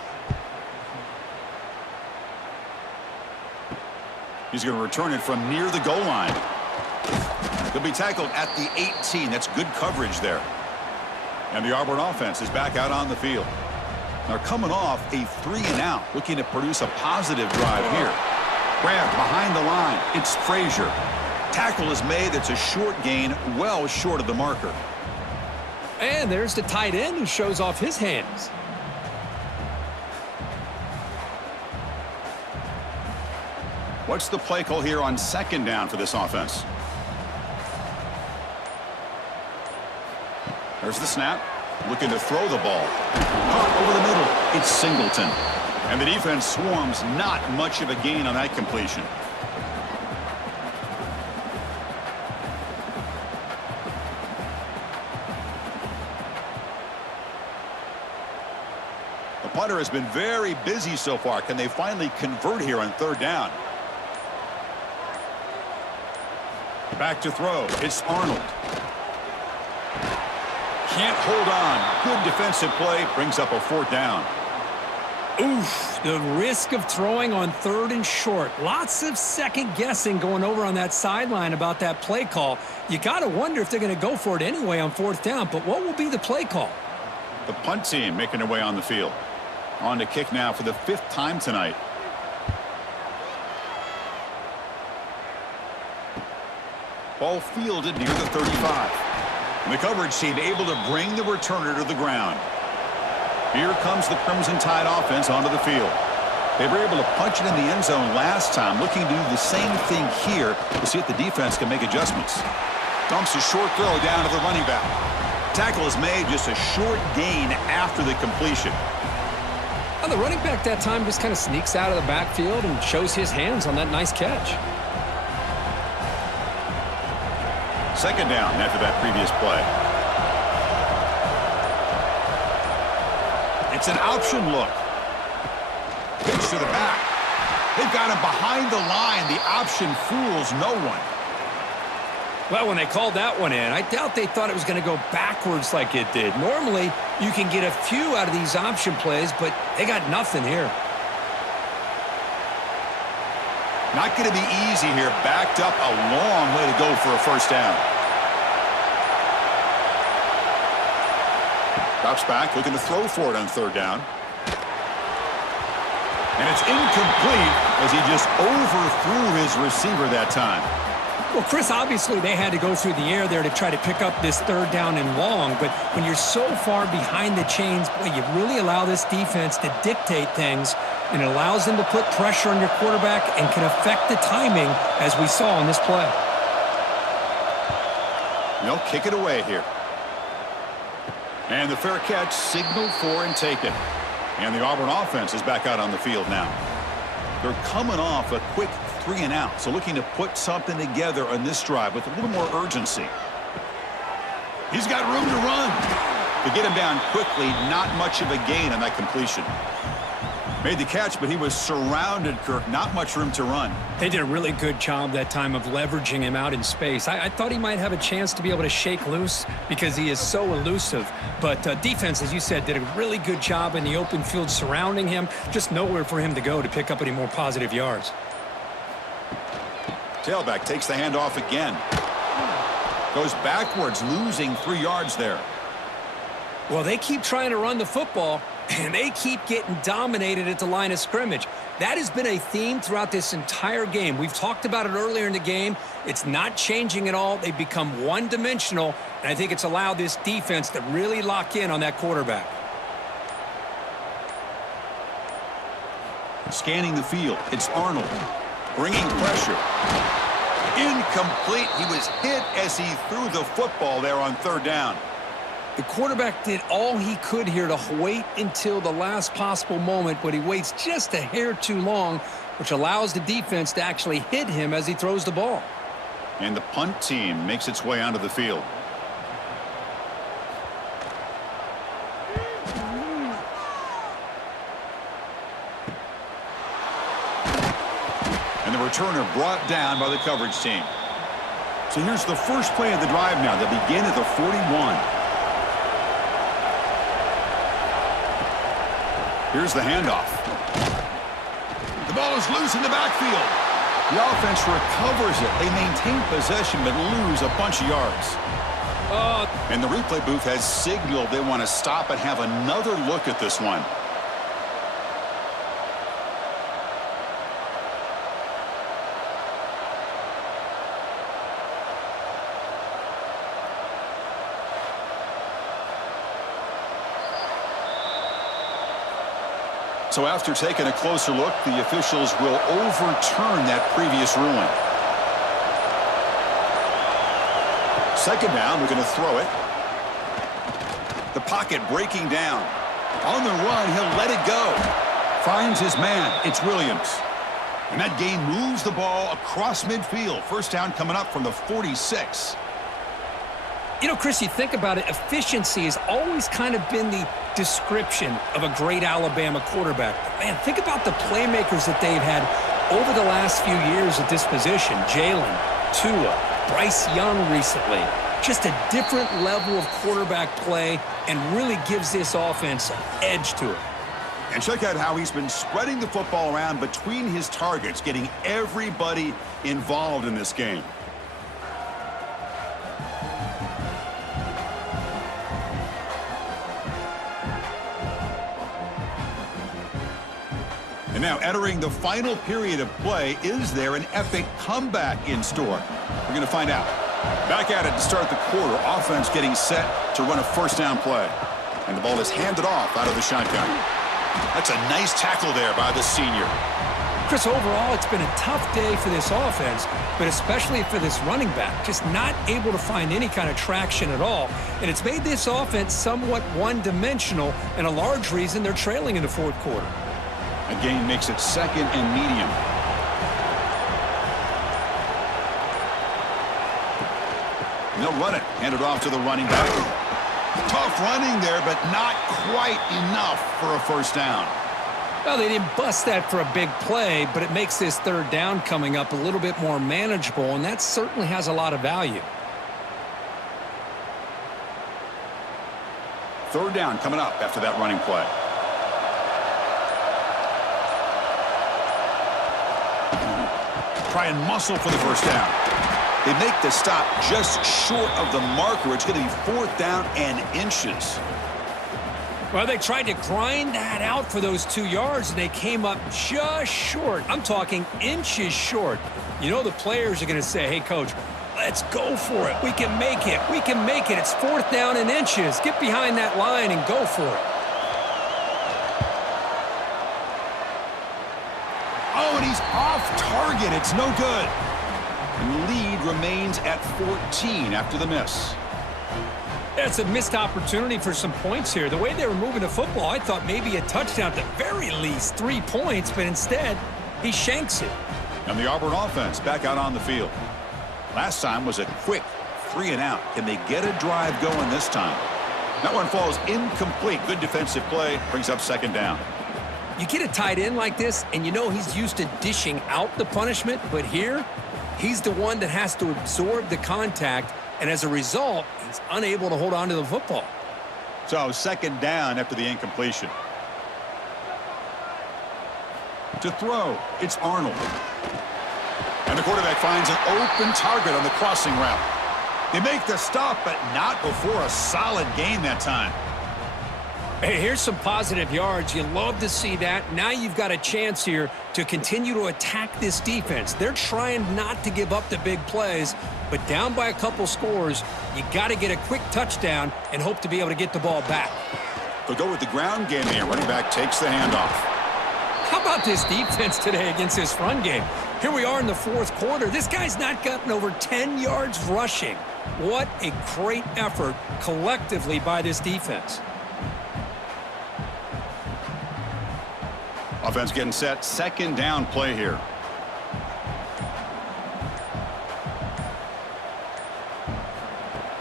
He's going to return it from near the goal line. He'll be tackled at the 18. That's good coverage there. And the Auburn offense is back out on the field. They're coming off a 3-and-out, looking to produce a positive drive here. Grab behind the line. It's Frazier. Tackle is made. It's a short gain, well short of the marker. And there's the tight end who shows off his hands. What's the play call here on 2nd down for this offense? There's the snap. Looking to throw the ball. Caught over the middle. It's Singleton. And the defense swarms. Not much of a gain on that completion. The punter has been very busy so far. Can they finally convert here on 3rd down? Back to throw. It's Arnold. Can't hold on. Good defensive play. Brings up a 4th down. Oof, the risk of throwing on 3rd and short. Lots of second guessing going over on that sideline about that play call. You got to wonder if they're going to go for it anyway on 4th down. But what will be the play call? The punt team making their way on the field. On to kick now for the 5th time tonight. Ball fielded near the 35. And the coverage team able to bring the returner to the ground. Here comes the Crimson Tide offense onto the field. They were able to punch it in the end zone last time, looking to do the same thing here to see if the defense can make adjustments. Dumps a short throw down to the running back. Tackle is made, just a short gain after the completion. Well, the running back that time just kind of sneaks out of the backfield and shows his hands on that nice catch. 2nd down after that previous play. It's an option look. Pitch to the back. They've got him behind the line. The option fools no one. Well, when they called that one in, I doubt they thought it was going to go backwards like it did. Normally, you can get a few out of these option plays, but they got nothing here. Not going to be easy here. Backed up a long way to go for a 1st down. Drops back, looking to throw for it on 3rd down. And it's incomplete as he just overthrew his receiver that time. Well, Chris, obviously they had to go through the air there to try to pick up this 3rd down and long, but when you're so far behind the chains, boy, you really allow this defense to dictate things, and it allows them to put pressure on your quarterback and can affect the timing, as we saw in this play. They'll kick it away here. And the fair catch signaled for and taken. And the Auburn offense is back out on the field now. They're coming off a quick 3-and-out, so looking to put something together on this drive with a little more urgency. He's got room to run. To get him down quickly, not much of a gain on that completion. Made the catch, but he was surrounded, Kirk. Not much room to run. They did a really good job that time of leveraging him out in space. I thought he might have a chance to be able to shake loose because he is so elusive. But defense, as you said, did a really good job in the open field surrounding him. Just nowhere for him to go to pick up any more positive yards. Tailback takes the handoff again. Goes backwards, losing 3 yards there. Well, they keep trying to run the football, and they keep getting dominated at the line of scrimmage. That has been a theme throughout this entire game. We've talked about it earlier in the game. It's not changing at all. They've become one-dimensional, and I think it's allowed this defense to really lock in on that quarterback. Scanning the field, it's Arnold. Bringing pressure. Incomplete. He was hit as he threw the football there on 3rd down. The quarterback did all he could here to wait until the last possible moment, but he waits just a hair too long, which allows the defense to actually hit him as he throws the ball. And the punt team makes its way onto the field. And the returner brought down by the coverage team. So here's the first play of the drive now. They begin at the 41. Here's the handoff. The ball is loose in the backfield. The offense recovers it. They maintain possession but lose a bunch of yards. And the replay booth has signaled they want to stop and have another look at this one. So after taking a closer look, the officials will overturn that previous ruling. Second down, we're going to throw it. The pocket breaking down. On the run, he'll let it go. Finds his man. It's Williams. And that gain moves the ball across midfield. First down coming up from the 46. You know, Chris, you think about it, efficiency has always kind of been the description of a great Alabama quarterback. But man, think about the playmakers that they've had over the last few years at this position. Jalen, Tua, Bryce Young recently. Just a different level of quarterback play and really gives this offense an edge to it. And check out how he's been spreading the football around between his targets, getting everybody involved in this game. And now entering the final period of play, is there an epic comeback in store? We're going to find out. Back at it to start the quarter. Offense getting set to run a first down play. And the ball is handed off out of the shotgun. That's a nice tackle there by the senior. Chris, overall, it's been a tough day for this offense, but especially for this running back. Just not able to find any kind of traction at all. And it's made this offense somewhat one-dimensional, and a large reason they're trailing in the fourth quarter. A gain makes it second and medium. And they'll run it. Hand it off to the running back. Tough running there, but not quite enough for a first down. Well, they didn't bust that for a big play, but it makes this third down coming up a little bit more manageable, and that certainly has a lot of value. Third down coming up after that running play. Try and muscle for the first down. They make the stop just short of the marker. It's going to be fourth down and inches. Well, they tried to grind that out for those 2 yards, and they came up just short. I'm talking inches short. You know the players are going to say, hey, Coach, let's go for it. We can make it. We can make it. It's fourth down and inches. Get behind that line and go for it. Oh, and he's off target. It's no good. And the lead remains at 14 after the miss. That's a missed opportunity for some points here. The way they were moving the football, I thought maybe a touchdown at the very least, 3 points, but instead, he shanks it. And the Auburn offense back out on the field. Last time was a quick 3 and out. Can they get a drive going this time? That one falls incomplete. Good defensive play. Brings up second down. You get a tight end like this, and you know he's used to dishing out the punishment, but here, he's the one that has to absorb the contact, and as a result, he's unable to hold on to the football. So second down after the incompletion. To throw, it's Arnold. And the quarterback finds an open target on the crossing route. They make the stop, but not before a solid gain that time. Hey, here's some positive yards. You love to see that. Now you've got a chance here to continue to attack this defense. They're trying not to give up the big plays, but down by a couple scores, you got to get a quick touchdown and hope to be able to get the ball back. They'll go with the ground game here. Running back takes the handoff. How about this defense today against this run game? Here we are in the fourth quarter. This guy's not gotten over 10 yards rushing. What a great effort collectively by this defense. Offense getting set. Second down play here.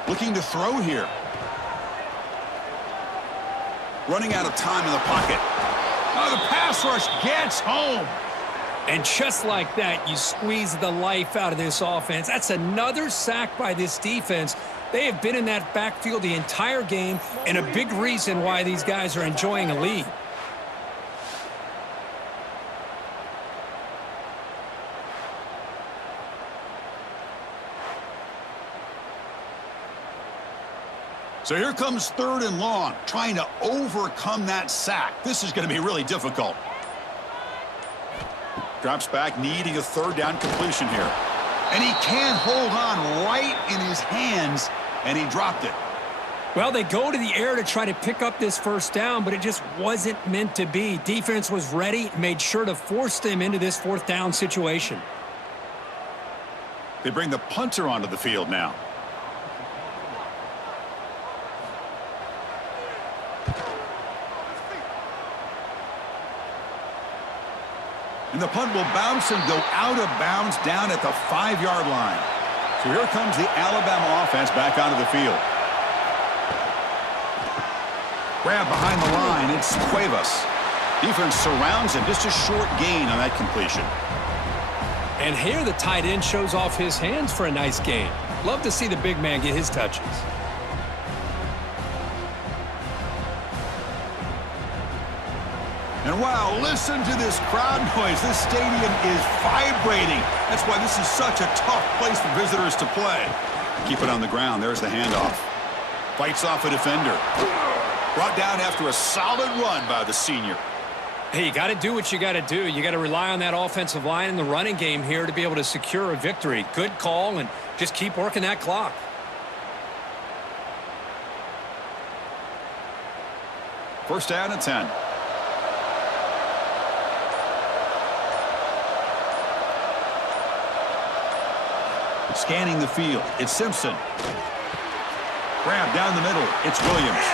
Looking to throw here. Running out of time in the pocket. Oh, the pass rush gets home. And just like that, you squeeze the life out of this offense. That's another sack by this defense. They have been in that backfield the entire game, and a big reason why these guys are enjoying a lead. So here comes third and long, trying to overcome that sack. This is going to be really difficult. Drops back, needing a third down completion here. And he can't hold on right in his hands, and he dropped it. Well, they go to the air to try to pick up this first down, but it just wasn't meant to be. Defense was ready, made sure to force them into this fourth down situation. They bring the punter onto the field now. And the punt will bounce and go out of bounds down at the 5-yard line. So here comes the Alabama offense back onto the field. Grab behind the line, it's Cuevas. Defense surrounds him, just a short gain on that completion. And here the tight end shows off his hands for a nice gain. Love to see the big man get his touches. And wow, listen to this crowd noise. This stadium is vibrating. That's why this is such a tough place for visitors to play. Keep it on the ground. There's the handoff. Fights off a defender. Brought down after a solid run by the senior. Hey, you got to do what you got to do. You got to rely on that offensive line in the running game here to be able to secure a victory. Good call, and just keep working that clock. First down and 10. Scanning the field, it's Simpson. Grab down the middle, it's Williams.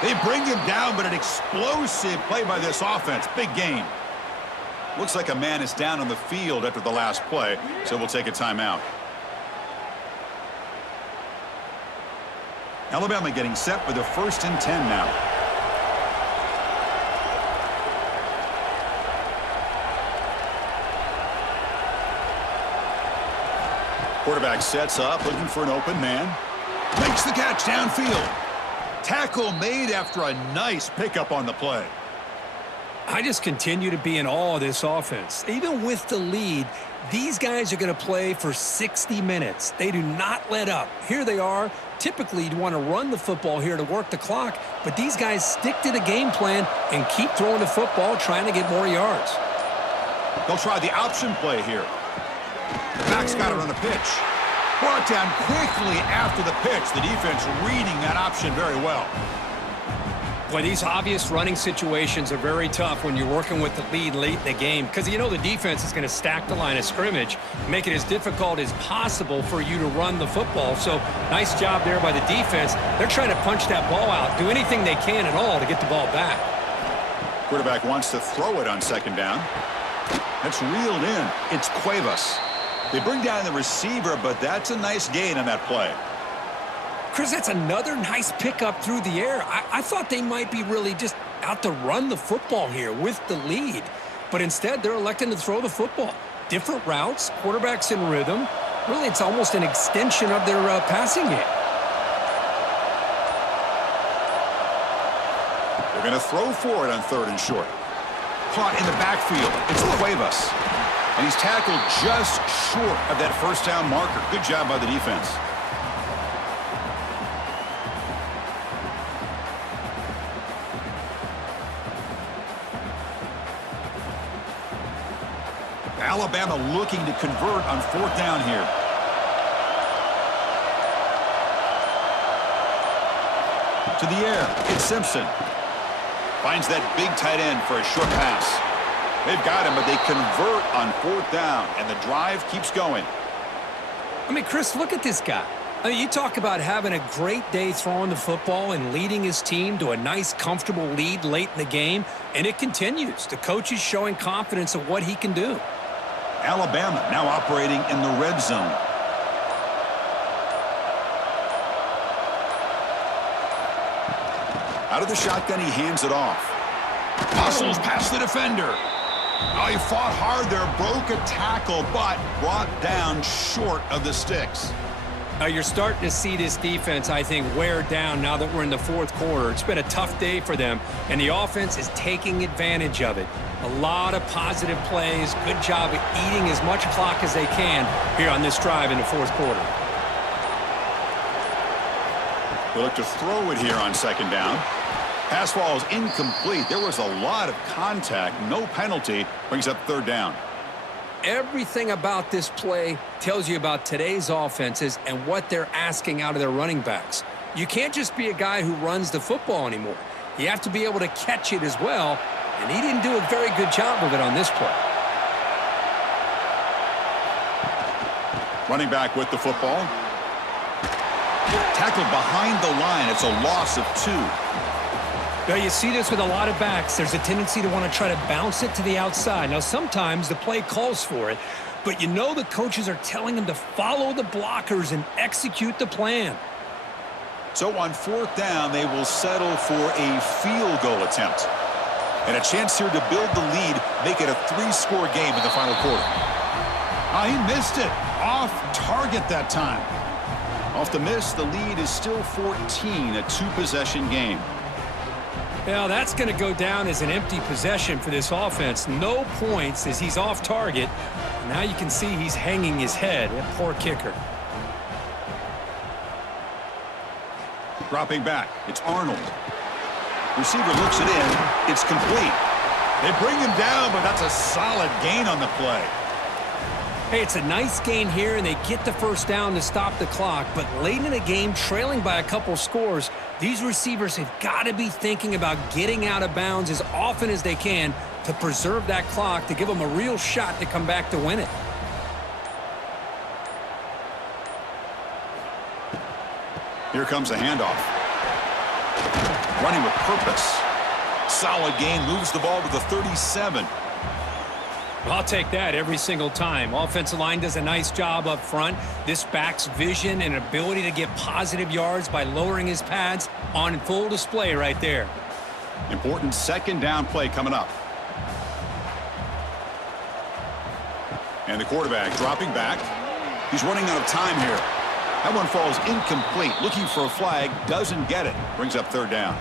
They bring him down, but an explosive play by this offense. Big gain. Looks like a man is down on the field after the last play, so we'll take a timeout. Alabama getting set for the 1st and 10 now. Quarterback sets up, looking for an open man. Makes the catch downfield. Tackle made after a nice pickup on the play. I just continue to be in awe of this offense. Even with the lead, these guys are going to play for 60 minutes. They do not let up. Here they are. Typically, you'd want to run the football here to work the clock, but these guys stick to the game plan and keep throwing the football, trying to get more yards. They'll try the option play here. The back's got it on the pitch. Brought down quickly after the pitch. The defense reading that option very well. Boy, these obvious running situations are very tough when you're working with the lead late in the game because you know the defense is going to stack the line of scrimmage, make it as difficult as possible for you to run the football. So nice job there by the defense. They're trying to punch that ball out, do anything they can at all to get the ball back. Quarterback wants to throw it on 2nd down. That's reeled in. It's Cuevas. They bring down the receiver, but that's a nice gain on that play. Chris, that's another nice pickup through the air. I thought they might be really just out to run the football here with the lead. But instead, they're electing to throw the football. Different routes, quarterbacks in rhythm. Really, it's almost an extension of their passing game. They're going to throw for it on 3rd and short. Caught in the backfield. It's Cuevas. And he's tackled just short of that 1st down marker. Good job by the defense. Alabama looking to convert on 4th down here. To the air, it's Simpson. Finds that big tight end for a short pass. They've got him, but they convert on 4th down, and the drive keeps going. I mean, Chris, look at this guy. I mean, you talk about having a great day throwing the football and leading his team to a nice, comfortable lead late in the game, and it continues. The coach is showing confidence of what he can do. Alabama now operating in the red zone. Out of the shotgun, he hands it off. Muscles past the defender. Oh, he fought hard there, broke a tackle, but brought down short of the sticks. Now you're starting to see this defense, I think, wear down now that we're in the 4th quarter. It's been a tough day for them, and the offense is taking advantage of it. A lot of positive plays. Good job at eating as much clock as they can here on this drive in the 4th quarter. They look to throw it here on 2nd down. Pass ball is incomplete. There was a lot of contact. No penalty. Brings up 3rd down. Everything about this play tells you about today's offenses and what they're asking out of their running backs. You can't just be a guy who runs the football anymore. You have to be able to catch it as well, and he didn't do a very good job of it on this play. Running back with the football. Tackled behind the line. It's a loss of 2. Now, you see this with a lot of backs. There's a tendency to want to try to bounce it to the outside. Now, sometimes the play calls for it, but you know the coaches are telling them to follow the blockers and execute the plan. So on 4th down, they will settle for a field goal attempt. And a chance here to build the lead, make it a 3-score game in the final quarter. He missed it. Off target that time. Off the miss, the lead is still 14, a 2-possession game. Well, that's going to go down as an empty possession for this offense. No points as he's off target. Now you can see he's hanging his head. Poor kicker. Dropping back, it's Arnold. Receiver looks it in. It's complete. They bring him down, but that's a solid gain on the play. Hey, it's a nice gain here, and they get the first down to stop the clock. But late in the game, trailing by a couple scores, these receivers have got to be thinking about getting out of bounds as often as they can to preserve that clock, to give them a real shot to come back to win it. Here comes a handoff. Running with purpose. Solid gain, moves the ball to the 37. I'll take that every single time. Offensive line does a nice job up front. This back's vision and ability to get positive yards by lowering his pads on full display right there. Important 2nd down play coming up. And the quarterback dropping back. He's running out of time here. That one falls incomplete. Looking for a flag, doesn't get it. Brings up 3rd down.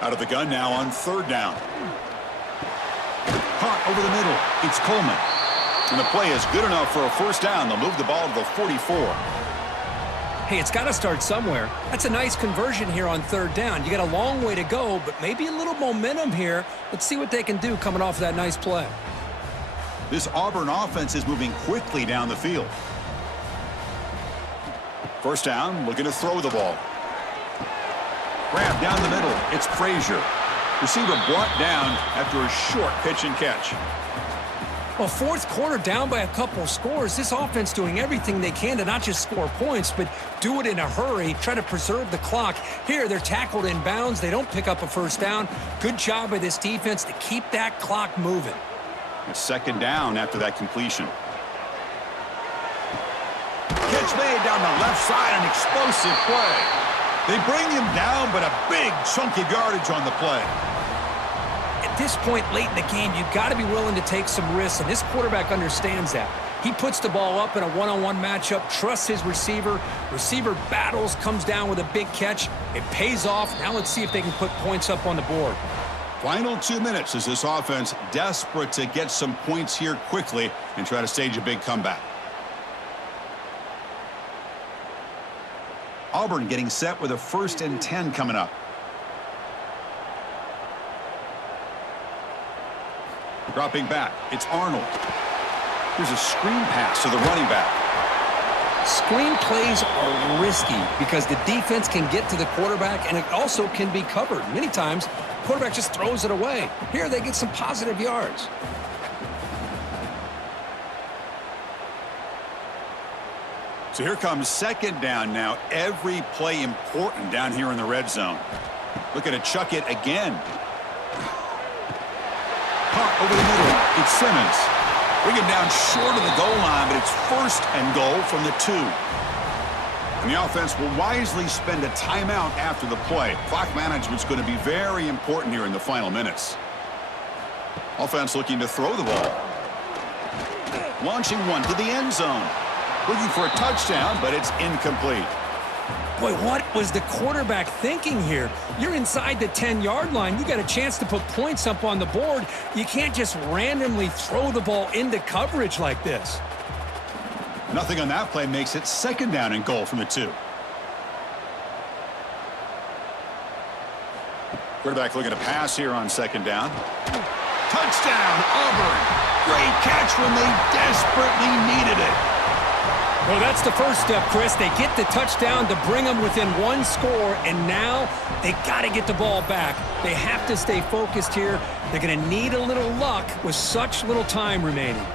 Out of the gun now on 3rd down. Caught over the middle. It's Coleman. And the play is good enough for a 1st down. They'll move the ball to the 44. Hey, it's got to start somewhere. That's a nice conversion here on 3rd down. You got a long way to go, but maybe a little momentum here. Let's see what they can do coming off that nice play. This Auburn offense is moving quickly down the field. 1st down, looking to throw the ball. Grab down the middle. It's Frazier. Receiver brought down after a short pitch and catch. Well, 4th quarter down by a couple scores. This offense doing everything they can to not just score points, but do it in a hurry, try to preserve the clock. Here, they're tackled in bounds. They don't pick up a 1st down. Good job by this defense to keep that clock moving. It's 2nd down after that completion. Catch made down the left side, an explosive play. They bring him down, but a big chunk of yardage on the play. At this point late in the game, you've got to be willing to take some risks, and this quarterback understands that. He puts the ball up in a one-on-one matchup, trusts his receiver. Receiver battles, comes down with a big catch. It pays off. Now let's see if they can put points up on the board. Final 2 minutes as this offense desperate to get some points here quickly and try to stage a big comeback. Auburn getting set with a 1st and 10 coming up. Dropping back, it's Arnold. Here's a screen pass to the running back. Screen plays are risky because the defense can get to the quarterback, and it also can be covered. Many times, the quarterback just throws it away. Here, they get some positive yards. So here comes 2nd down now. Every play important down here in the red zone. Looking to chuck it again. Caught over the middle. It's Simmons. Bring him down short of the goal line, but it's 1st and goal from the 2. And the offense will wisely spend a timeout after the play. Clock management's going to be very important here in the final minutes. Offense looking to throw the ball. Launching one to the end zone. Looking for a touchdown, but it's incomplete. Boy, what was the quarterback thinking here? You're inside the 10-yard line. You got a chance to put points up on the board. You can't just randomly throw the ball into coverage like this. Nothing on that play makes it second down and goal from the 2. Quarterback looking to pass here on second down. Touchdown, Auburn. Great catch when they desperately needed it. Well, that's the first step, Chris. They get the touchdown to bring them within 1 score, and now they got to get the ball back. They have to stay focused here. They're going to need a little luck with such little time remaining.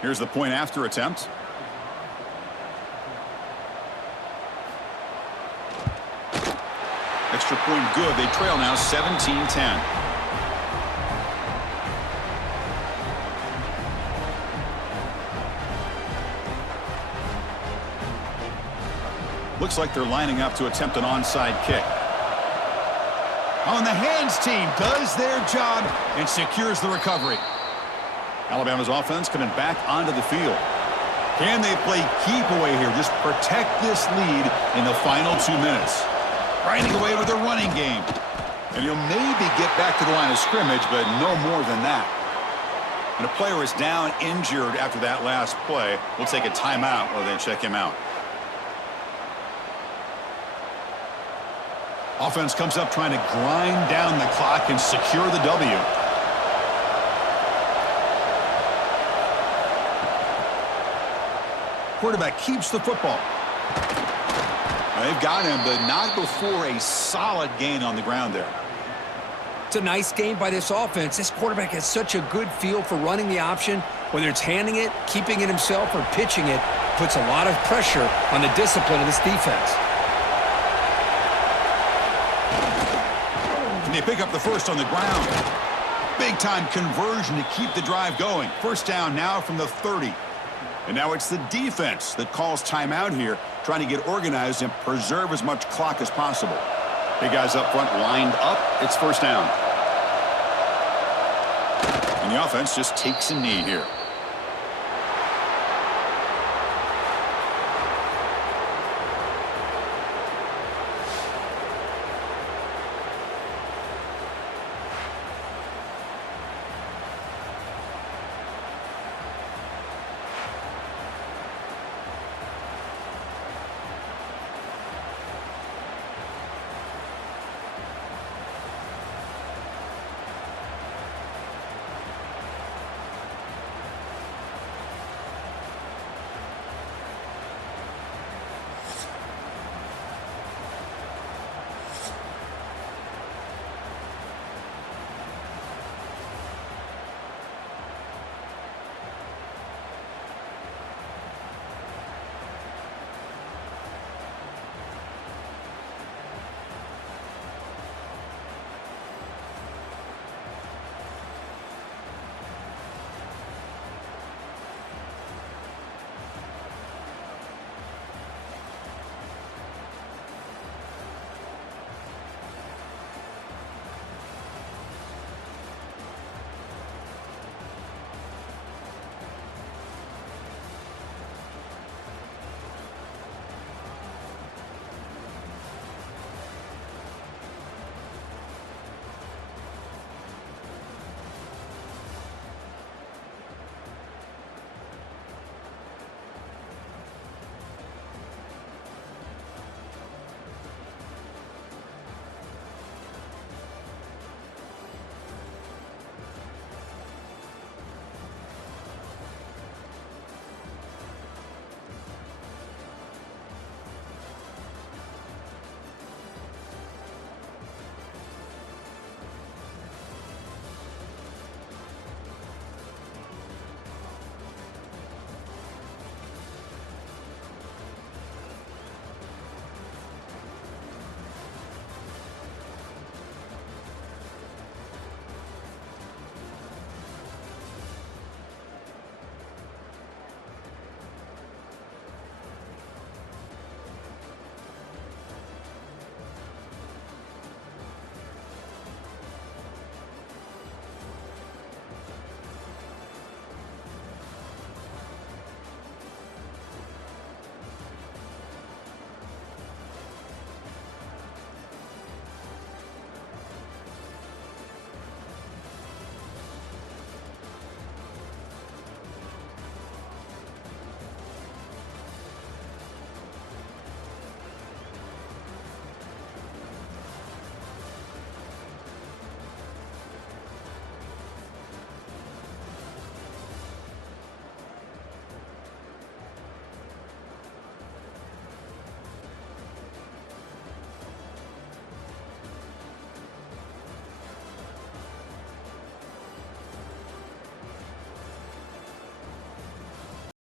Here's the point after attempt. Extra point good. They trail now 17-10. Looks like they're lining up to attempt an onside kick. On the hands team does their job and secures the recovery. Alabama's offense coming back onto the field. Can they play keep away here? Just protect this lead in the final 2 minutes. Grinding away with a running game. And you'll maybe get back to the line of scrimmage, but no more than that. And a player is down injured after that last play. We'll take a timeout while they check him out. Offense comes up trying to grind down the clock and secure the W. Quarterback keeps the football. They've got him, but not before a solid gain on the ground there. It's a nice game by this offense. This quarterback has such a good feel for running the option. Whether it's handing it, keeping it himself, or pitching it, puts a lot of pressure on the discipline of this defense. And they pick up the first on the ground. Big-time conversion to keep the drive going. First down now from the 30. And now it's the defense that calls timeout here, trying to get organized and preserve as much clock as possible. Big guys up front lined up. It's first down. And the offense just takes a knee here.